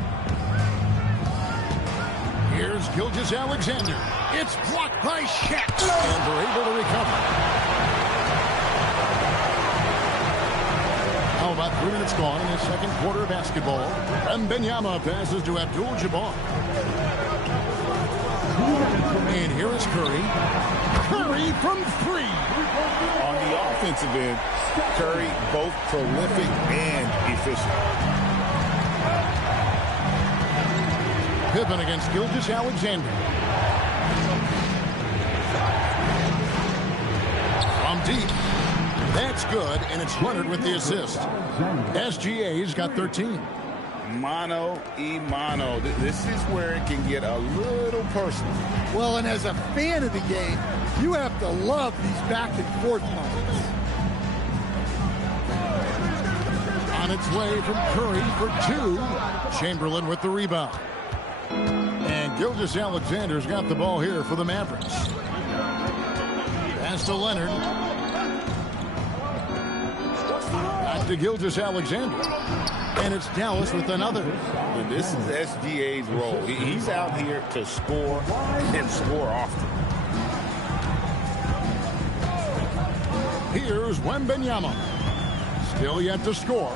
Here's Gilgeous-Alexander. It's blocked by Shaq, and they're able to recover. Now about 3 minutes gone in the second quarter of basketball. Wembanyama passes to Abdul-Jabbar. And here is Curry. Curry from three. On the offensive end, Curry both prolific and efficient. Pippen against Gilgeous-Alexander. From deep. That's good, and it's Leonard with the assist. SGA's got 13. Mano y mano. This is where it can get a little personal. Well, and as a fan of the game, you have to love these back and forth moments. On its way from Curry for two. Chamberlain with the rebound. And Gilgeous-Alexander's got the ball here for the Mavericks. Pass to Leonard. Back to Gilgeous-Alexander. And it's Dallas with another. And this is SGA's role. He's out here to score and score often. Here's Wembanyama. Still yet to score.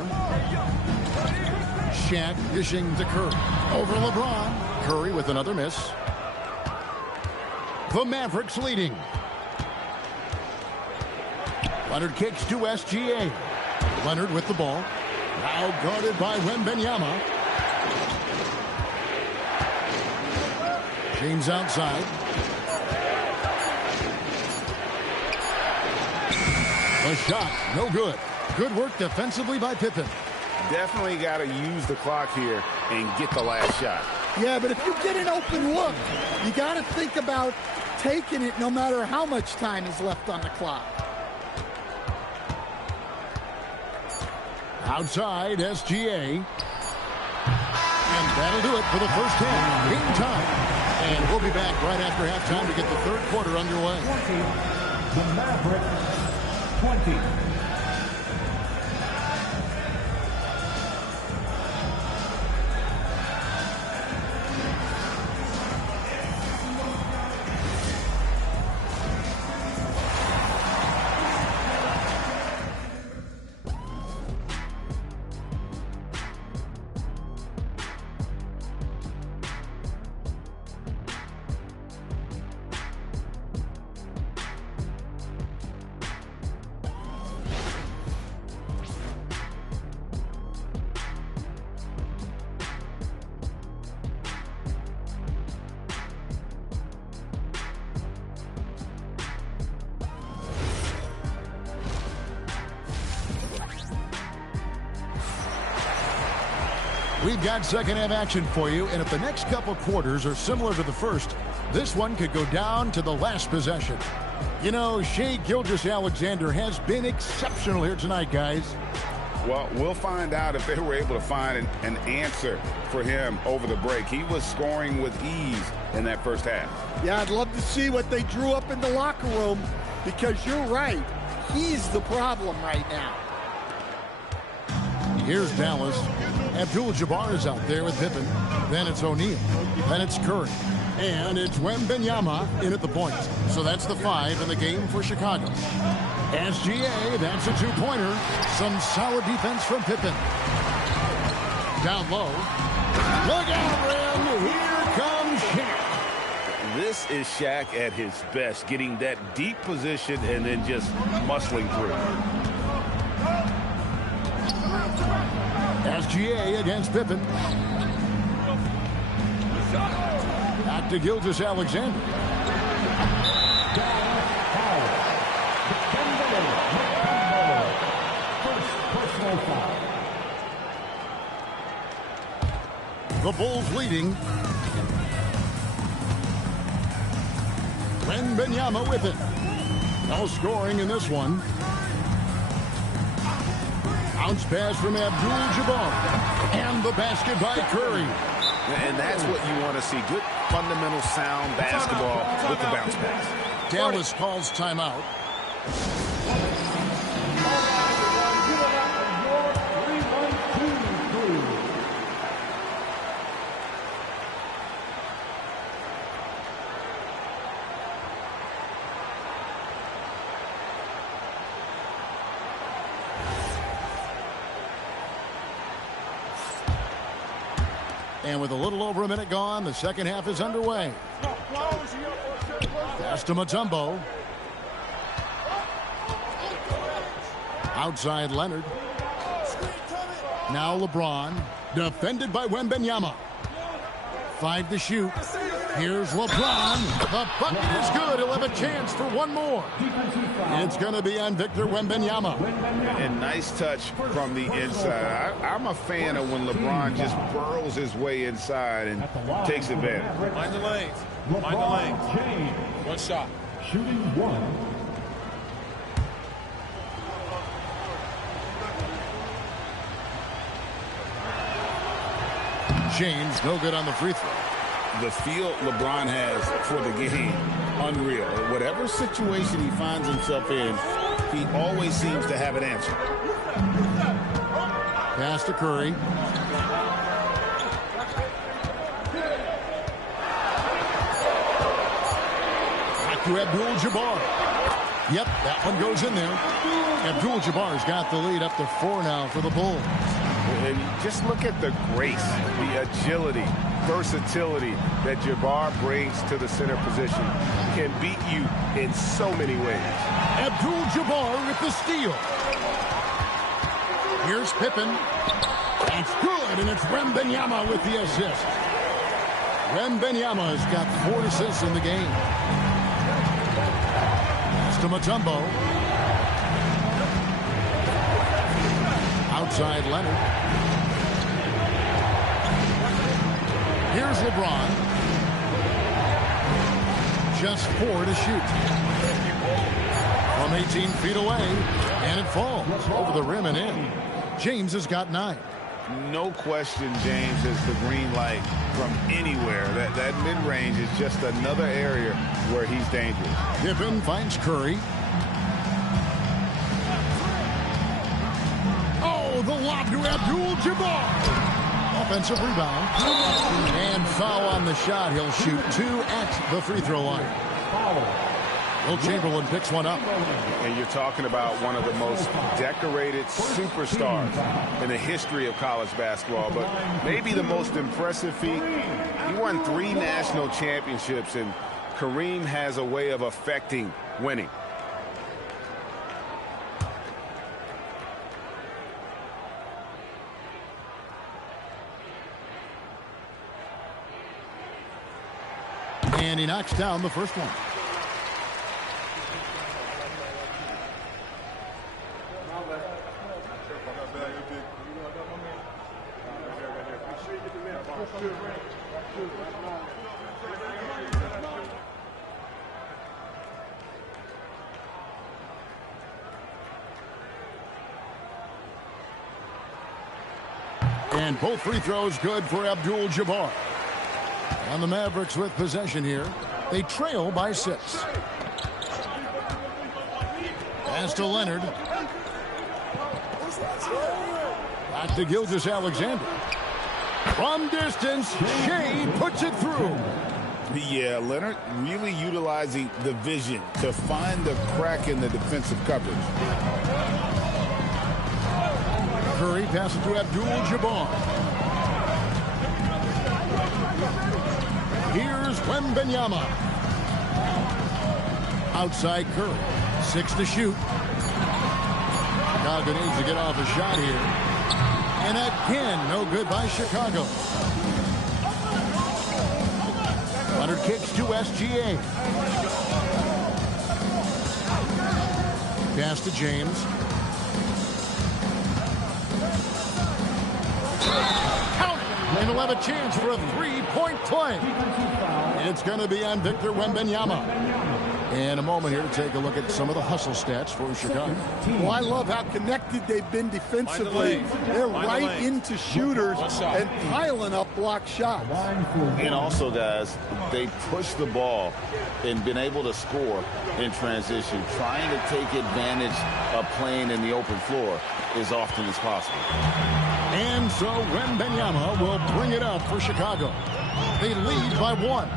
Shaq dishing to Curry. Over LeBron. Curry with another miss. The Mavericks leading. Leonard kicks to SGA. Leonard with the ball. Now guarded by Wembanyama. James outside. The shot, no good. Good work defensively by Pippen. Definitely got to use the clock here and get the last shot. Yeah, but if you get an open look, you got to think about taking it no matter how much time is left on the clock. Outside, SGA. And that'll do it for the first half. Game time. And we'll be back right after halftime to get the third quarter underway. 20, the Mavericks, 20. We've got second half action for you, and if the next couple quarters are similar to the first, this one could go down to the last possession. You know, Shai Gilgeous-Alexander has been exceptional here tonight, guys. Well, we'll find out if they were able to find an answer for him over the break. He was scoring with ease in that first half. Yeah, I'd love to see what they drew up in the locker room, because you're right. He's the problem right now. Here's Dallas. Abdul-Jabbar is out there with Pippen. Then it's O'Neal. Then it's Curry. And it's Wembanyama in at the point. So that's the 5 in the game for Chicago. SGA, that's a two-pointer. Some solid defense from Pippen. Down low. Look out, Rim. Here comes Shaq. This is Shaq at his best, getting that deep position and then just muscling through. SGA against Pippen. Back to Gilgeous-Alexander. Dallas Howard. Dikembe Mutombo. First personal foul. The Bulls leading. Wembanyama with it. No scoring in this one. Bounce pass from Abdul-Jabbar. And the basket by Curry. And that's what you want to see. Good, fundamental, sound basketball with the bounce pass. Dallas calls timeout. And with a little over a minute gone, the second half is underway. Pass to Mutombo. Outside Leonard. Now LeBron. Defended by Wembanyama. 5 to shoot. Here's LeBron. The bucket is good. He'll have a chance for one more. It's going to be on Victor Wembanyama. And nice touch from the inside. I'm a fan of when LeBron just burrows his way inside and takes advantage. Mind the lanes. Mind the lanes. One shot. Shooting one. James, no good on the free throw. The feel LeBron has for the game, unreal. Whatever situation he finds himself in, he always seems to have an answer. Pass to Curry. Back to Abdul-Jabbar. Yep, that one goes in there. Abdul-Jabbar's got the lead up to 4 now for the Bulls. And just look at the grace, the agility, versatility that Jabbar brings to the center position. Can beat you in so many ways. Abdul-Jabbar with the steal. Here's Pippen. That's good, and it's Wembanyama with the assist. Wembanyama has got 4 assists in the game. Pass to Mutombo. Outside Leonard. Here's LeBron. Just 4 to shoot. From 18 feet away, and it falls over the rim and in. James has got 9. No question, James is the green light from anywhere. That mid-range is just another area where he's dangerous. Pippen finds Curry. Oh, the lob to Abdul-Jabbar. Offensive rebound. And foul on the shot. He'll shoot 2 at the free throw line. Will Chamberlain picks one up. And you're talking about one of the most decorated superstars in the history of college basketball, but maybe the most impressive feat. He won 3 national championships, and Kareem has a way of affecting winning. And he knocks down the first one. And both free throws good for Abdul-Jabbar. And the Mavericks with possession here. They trail by 6. Pass to Leonard. Back to Gilgeous-Alexander. From distance, Shea puts it through. Yeah, Leonard really utilizing the vision to find the crack in the defensive coverage. Curry passes to Abdul-Jabbar. Here's Wembanyama. Outside Curry. 6 to shoot. Chicago needs to get off a shot here. And again, no good by Chicago. Leonard kicks to SGA. Pass to James. Count! And he'll have a chance for a three-point play. It's going to be on Victor Wembanyama. In a moment here to take a look at some of the hustle stats for Chicago. Well, I love how connected they've been defensively. They're right into shooters and piling up block shots. And also, guys, they push the ball and been able to score in transition, trying to take advantage of playing in the open floor as often as possible. And so Wembanyama will bring it up for Chicago. They lead by 1.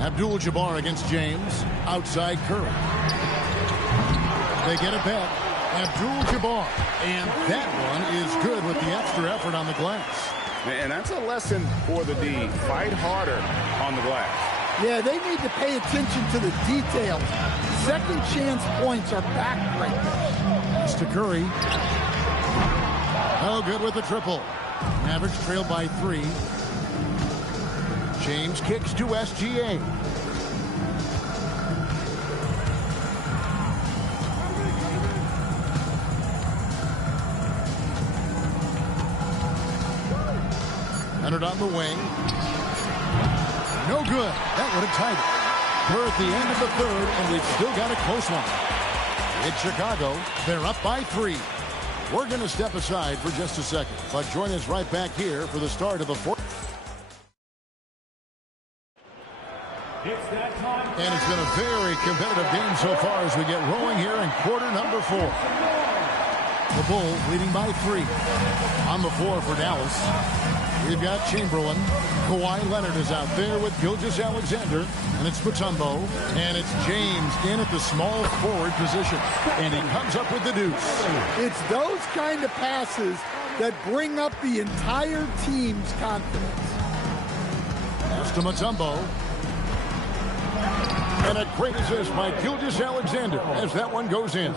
Abdul-Jabbar against James. Outside Curry. They get it back. Abdul-Jabbar. And that one is good with the extra effort on the glass. And that's a lesson for the D. Fight harder on the glass. Yeah, they need to pay attention to the details. Second chance points are backbreakers. Pass to Curry. Oh, good with the triple. Mavericks trailed by 3. James kicks to SGA. Leonard on the wing. No good. That would have tied it. We're at the end of the third, and we've still got a close one. It's Chicago. They're up by 3. We're going to step aside for just a second, but join us right back here for the start of the fourth. And it's been a very competitive game so far as we get rolling here in quarter number 4. The Bulls leading by 3. On the floor for Dallas, we've got Chamberlain. Kawhi Leonard is out there with Gilgeous-Alexander. And it's Mutombo. And it's James in at the small forward position. And he comes up with the deuce. It's those kind of passes that bring up the entire team's confidence. Pass to Mutombo. And a great assist by Gilgeous-Alexander as that one goes in.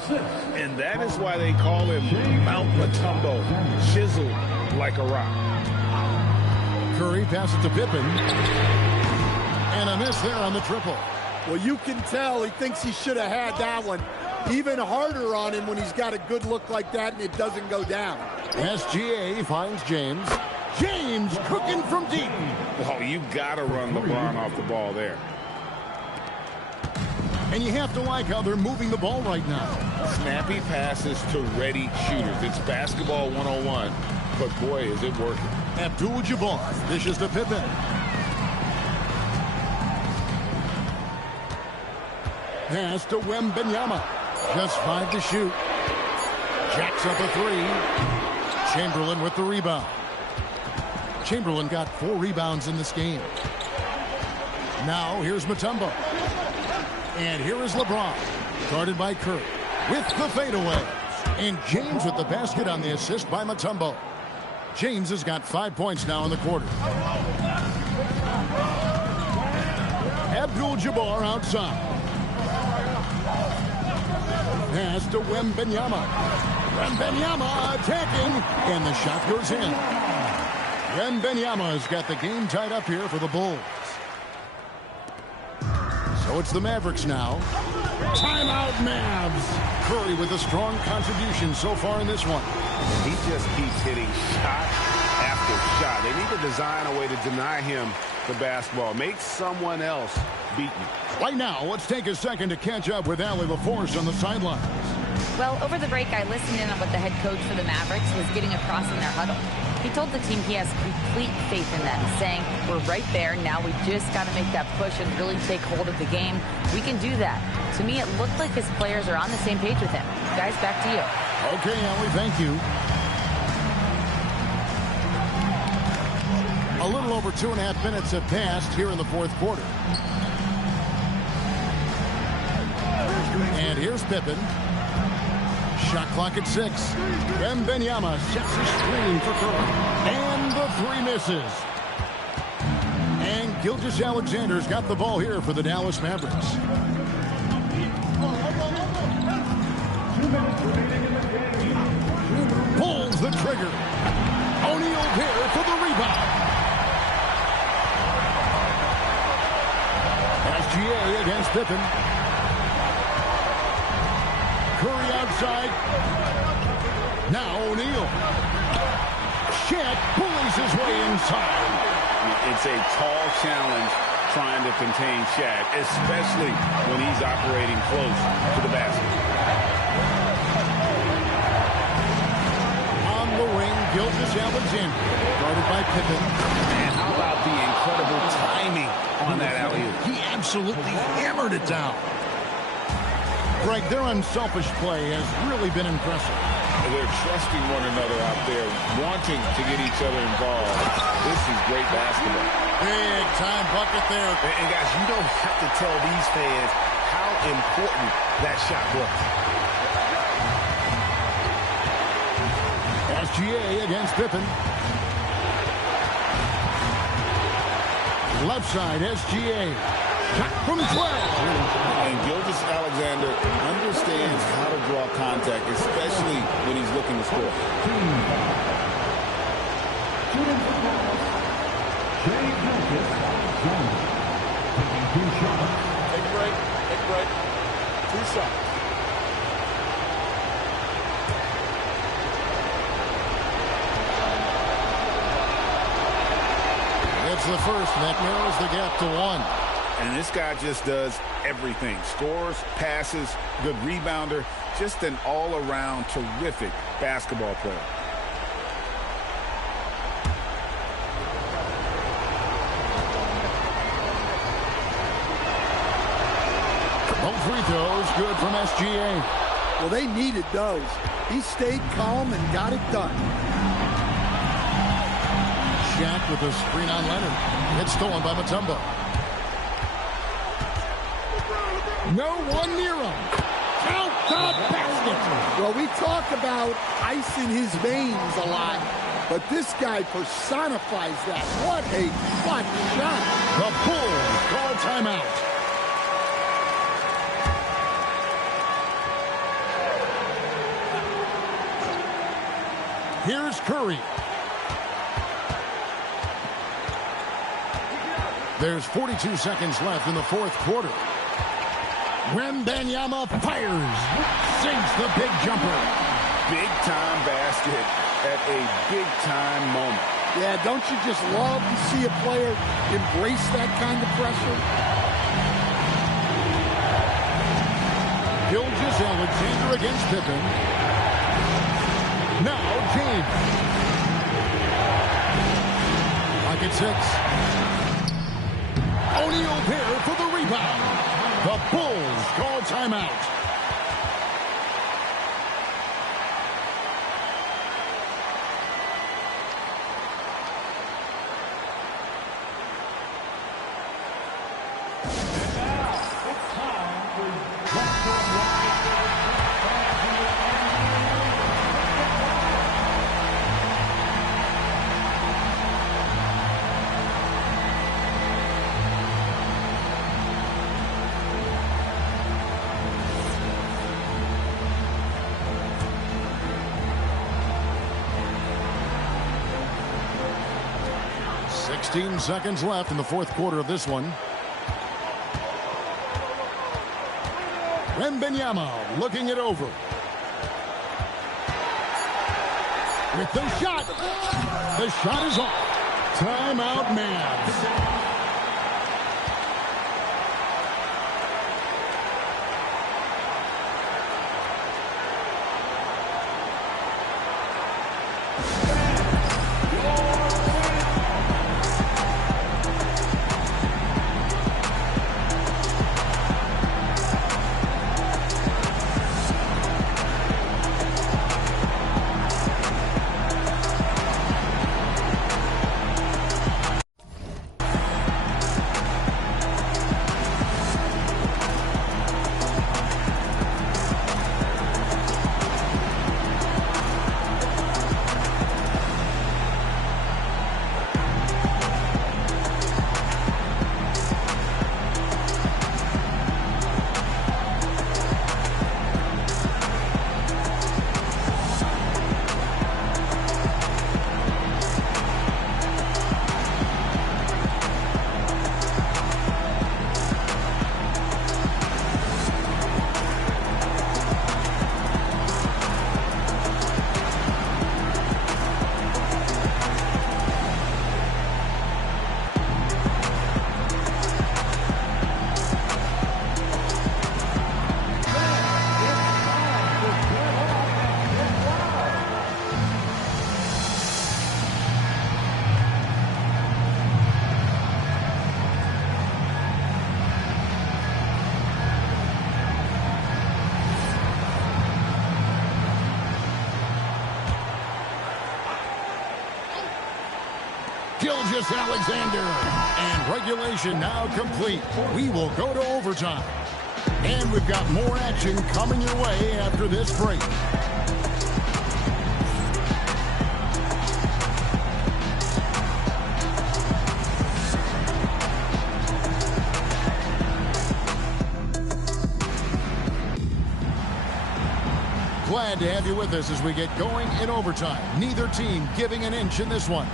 And that is why they call him Mount Mutombo, chiseled like a rock. Curry passes to Pippen. And a miss there on the triple. Well, you can tell he thinks he should have had that one. Even harder on him when he's got a good look like that and it doesn't go down. SGA finds James. James cooking from deep. Oh, you got to run LeBron off the ball there. And you have to like how they're moving the ball right now. Snappy passes to ready shooters. It's basketball 101, but boy, is it working. Abdul-Jabbar dishes to Pippen. Pass to Wembanyama. Just 5 to shoot. Jacks up a 3. Chamberlain with the rebound. Chamberlain got 4 rebounds in this game. Now here's Mutombo. And here is LeBron, guarded by Curry, with the fadeaway. And James with the basket on the assist by Mutombo. James has got 5 points now in the quarter. Abdul-Jabbar outside. Pass to Wembanyama. Wembanyama attacking, and the shot goes in. Wembanyama has got the game tied up here for the Bulls. So it's the Mavericks now. Timeout, Mavs. Curry with a strong contribution so far in this one. And he just keeps hitting shot after shot. They need to design a way to deny him the basketball. Make someone else beat you. Right now, let's take a second to catch up with Allie LaForce on the sidelines. Well, over the break, I listened in on what the head coach for the Mavericks was getting across in their huddle. He told the team he has complete faith in them, saying, we're right there. Now we just got to make that push and really take hold of the game. We can do that. To me, it looked like his players are on the same page with him. Guys, back to you. Okay, Allie, thank you. A little over 2.5 minutes have passed here in the fourth quarter. And here's Pippen. Shot clock at 6. Wembanyama sets a screen for Curry. And the 3 misses. And Gilgeous-Alexander's got the ball here for the Dallas Mavericks. Pulls the trigger. O'Neal here for the rebound. SGA against against Pippen. Curry outside. Now O'Neal. Chet pulls his way inside. It's a tall challenge trying to contain Shaq, especially when he's operating close to the basket. On the wing, Gilgeous-Alexander, guarded by Pippen. And how about the incredible timing on that alley-oop? He absolutely hammered it down. Greg, their unselfish play has really been impressive. They're trusting one another out there, wanting to get each other involved. This is great basketball. Big time bucket there. And guys, you don't have to tell these fans how important that shot was. SGA against Pippen. Left side, SGA. Shot from 12. And Gilgeous-Alexander understands how to draw contact, especially when he's looking to score. Take a break. Take a break. 2 shots. It's the first, and that narrows the gap to 1. And this guy just does everything. Scores, passes, good rebounder. Just an all-around terrific basketball player. Both free throws good from SGA. Well, they needed those. He stayed calm and got it done. Shaq with a screen on Leonard. It's stolen by Mutombo. No one near him. Out the basket. Well, we talk about ice in his veins a lot, but this guy personifies that. What a clutch shot. The Bulls call a timeout. Here's Curry. There's 42 seconds left in the fourth quarter. Wembanyama fires. Sinks the big jumper. Big-time basket at a big-time moment. Yeah, don't you just love to see a player embrace that kind of pressure? Gilgeous-Alexander against Pippen. Now James. Pocket 6. O'Neal there for the rebound. The Bulls call timeout. Seconds left in the fourth quarter of this one. Wembanyama looking it over. With the shot. The shot is off. Timeout, Mavs. Gilgeous-Alexander. And regulation now complete. We will go to overtime. And we've got more action coming your way after this break. Glad to have you with us as we get going in overtime. Neither team giving an inch in this one.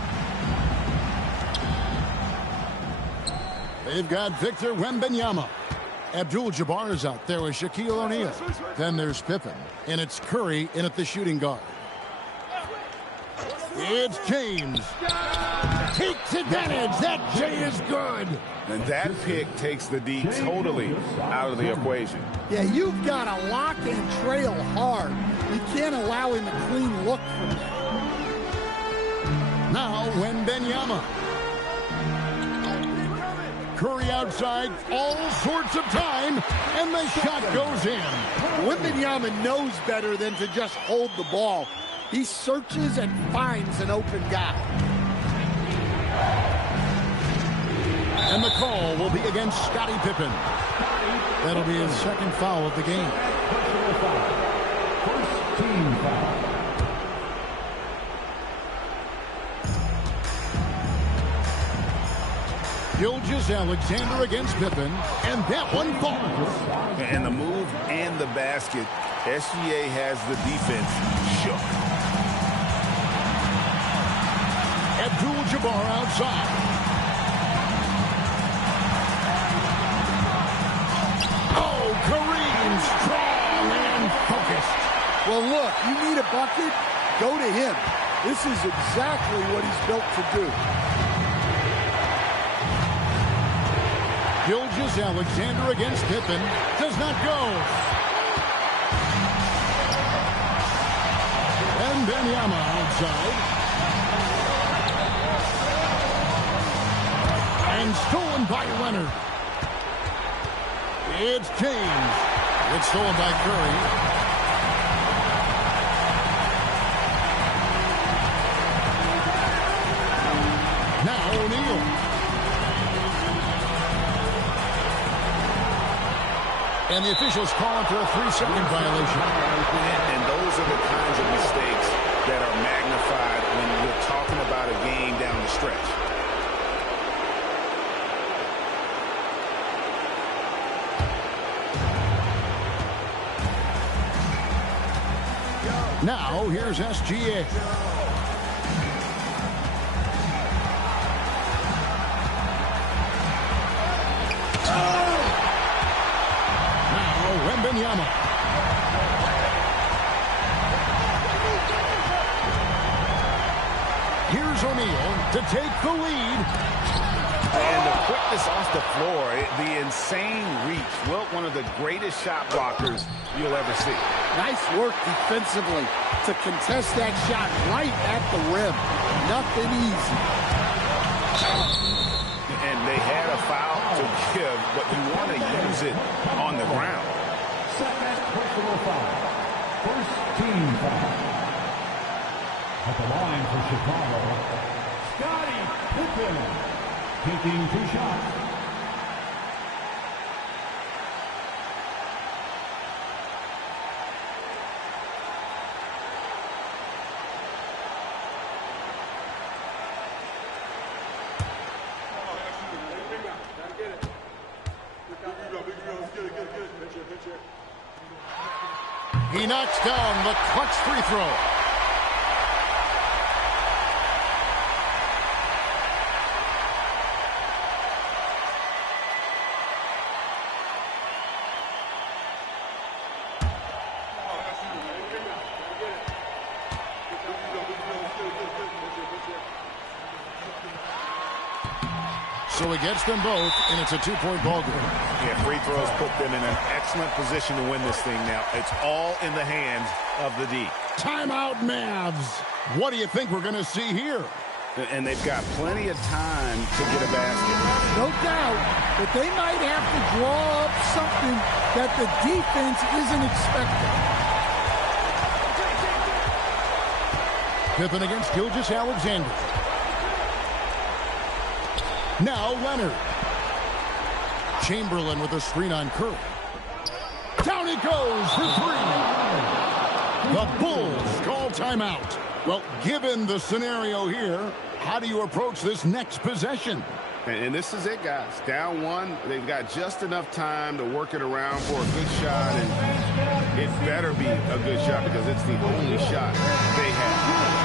They've got Victor Wembanyama. Abdul-Jabbar is out there with Shaquille O'Neal. Then there's Pippen, and it's Curry in at the shooting guard. It's James. Takes advantage. That J is good. And that pick takes the D totally out of the equation. Yeah, you've got to lock and trail hard. You can't allow him a clean look from there. Now Wembanyama. Curry outside, all sorts of time, and the shot goes in. Wembanyama knows better than to just hold the ball. He searches and finds an open guy. And the call will be against Scottie Pippen. That'll be his second foul of the game. First team foul. Gilgeous-Alexander against Pippen, and that one falls. And the move and the basket, SGA has the defense shook. Abdul-Jabbar outside. Oh, Kareem, strong and focused. Well, look, you need a bucket, go to him. This is exactly what he's built to do. Gilgeous-Alexander against Pippen. Does not go. And Wembanyama outside. And stolen by Leonard. It's James. It's stolen by Curry. Now O'Neal. And the officials calling for a 3-second violation. And those are the kinds of mistakes that are magnified when you're talking about a game down the stretch. Now, here's SGA. Wembanyama. Here's O'Neal to take the lead. And the quickness off the floor, the insane reach. Well, one of the greatest shot blockers you'll ever see. Nice work defensively to contest that shot right at the rim. Nothing easy. And they had a foul to give, but you want to use it on the ground. Second personal foul. First team foul. At the line for Chicago, Scottie Pippen taking 2 shots. He knocks down the clutch free throw. So he gets them both, and it's a 2-point ball game. Yeah, free throws put them in an excellent position to win this thing now. It's all in the hands of the D. Timeout, Mavs. What do you think we're going to see here? And they've got plenty of time to get a basket. No doubt, but they might have to draw up something that the defense isn't expecting. Pippen against Gilgeous-Alexander. Now Leonard. Chamberlain with a screen on Curry. Down he goes for three. The Bulls call timeout. Well, given the scenario here, how do you approach this next possession? And this is it, guys. Down one, they've got just enough time to work it around for a good shot, and it better be a good shot because it's the only shot they have.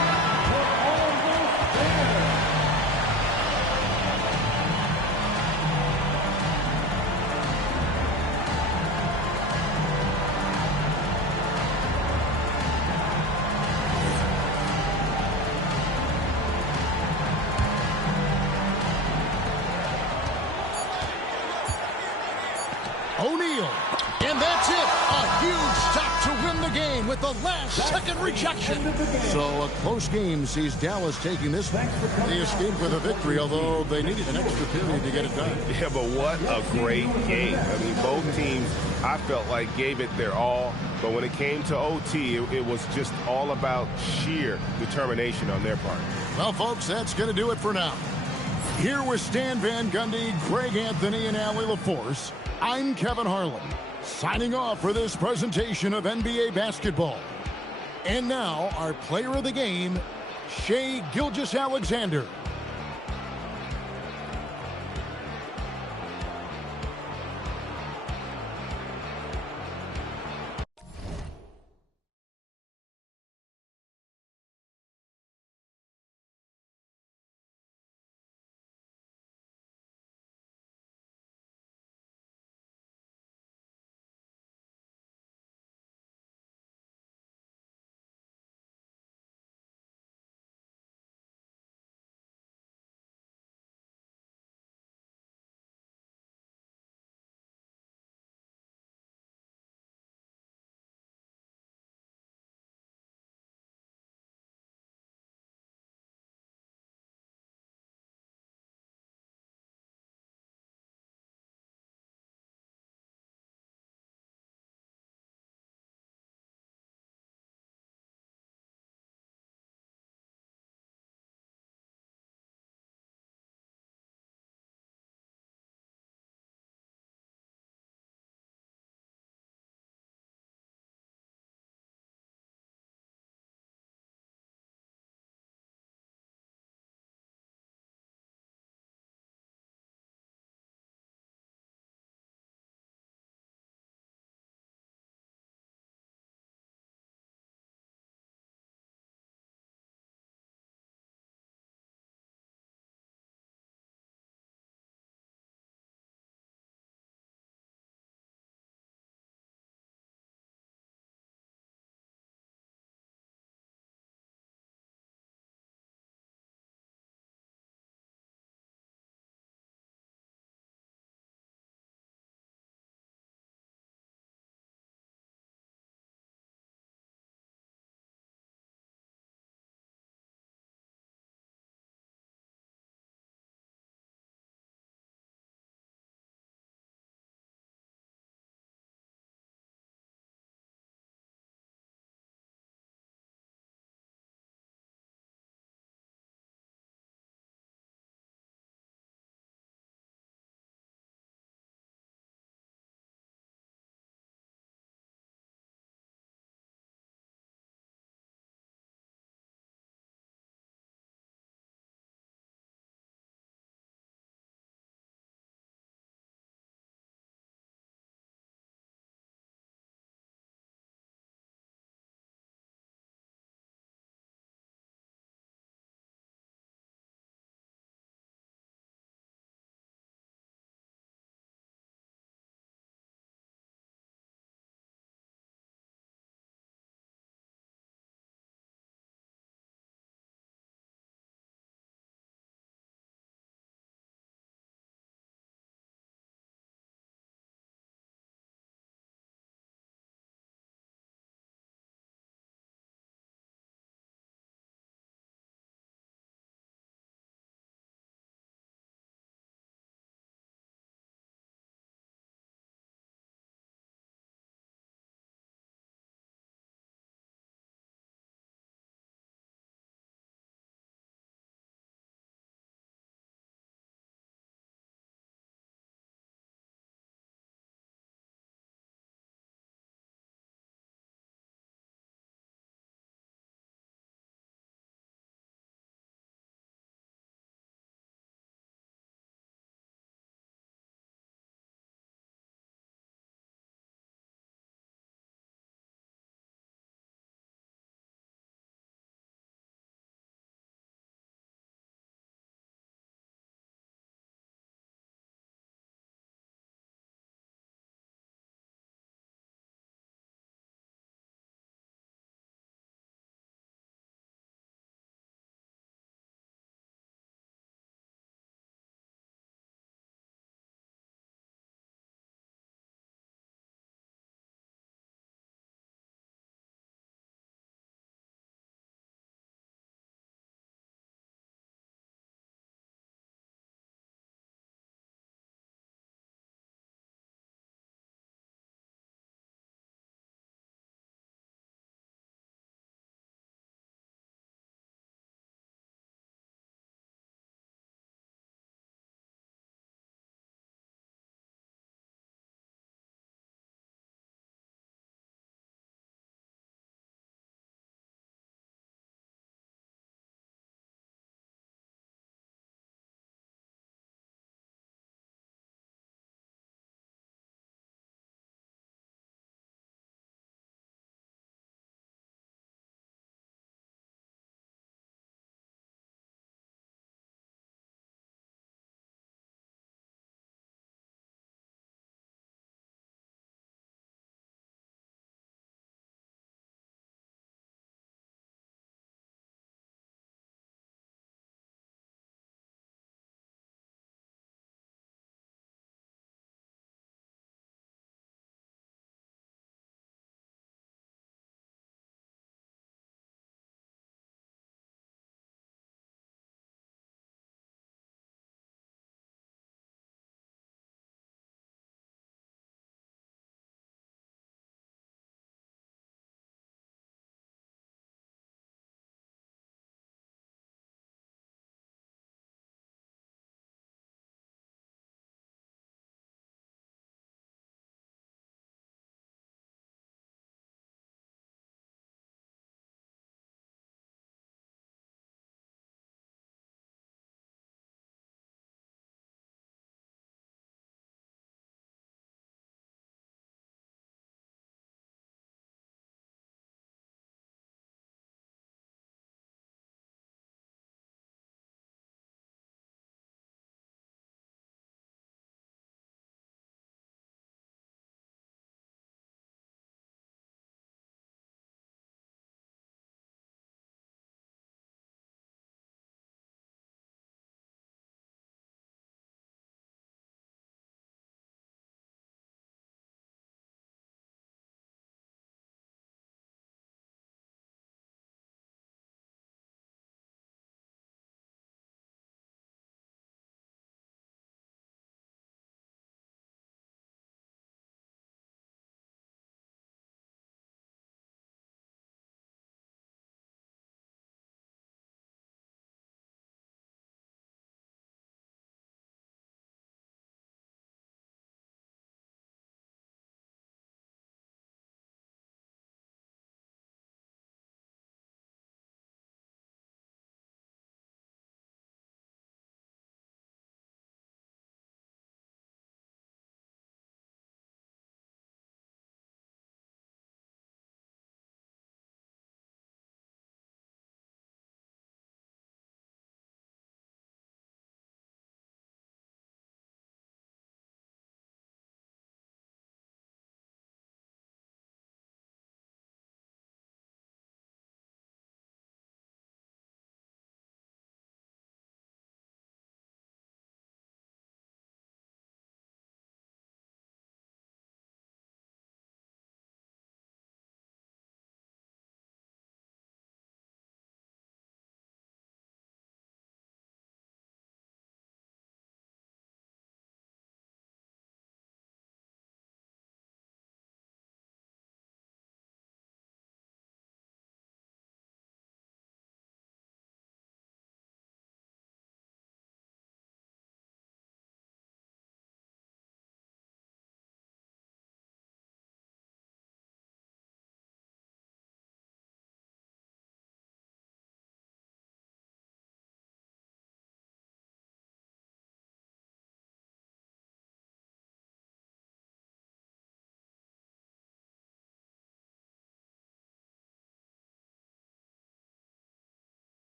O'Neal, and that's it. A huge stop to win the game with the last-second rejection. So a close game sees Dallas taking this one. They escaped with a victory, although they needed an extra period to get it done. Yeah, but what a great game. I mean, both teams, I felt like, gave it their all. But when it came to OT, it was just all about sheer determination on their part. Well, folks, that's going to do it for now. Here with Stan Van Gundy, Greg Anthony, and Allie LaForce, I'm Kevin Harlan, signing off for this presentation of NBA basketball. And now, our player of the game, Shai Gilgeous-Alexander.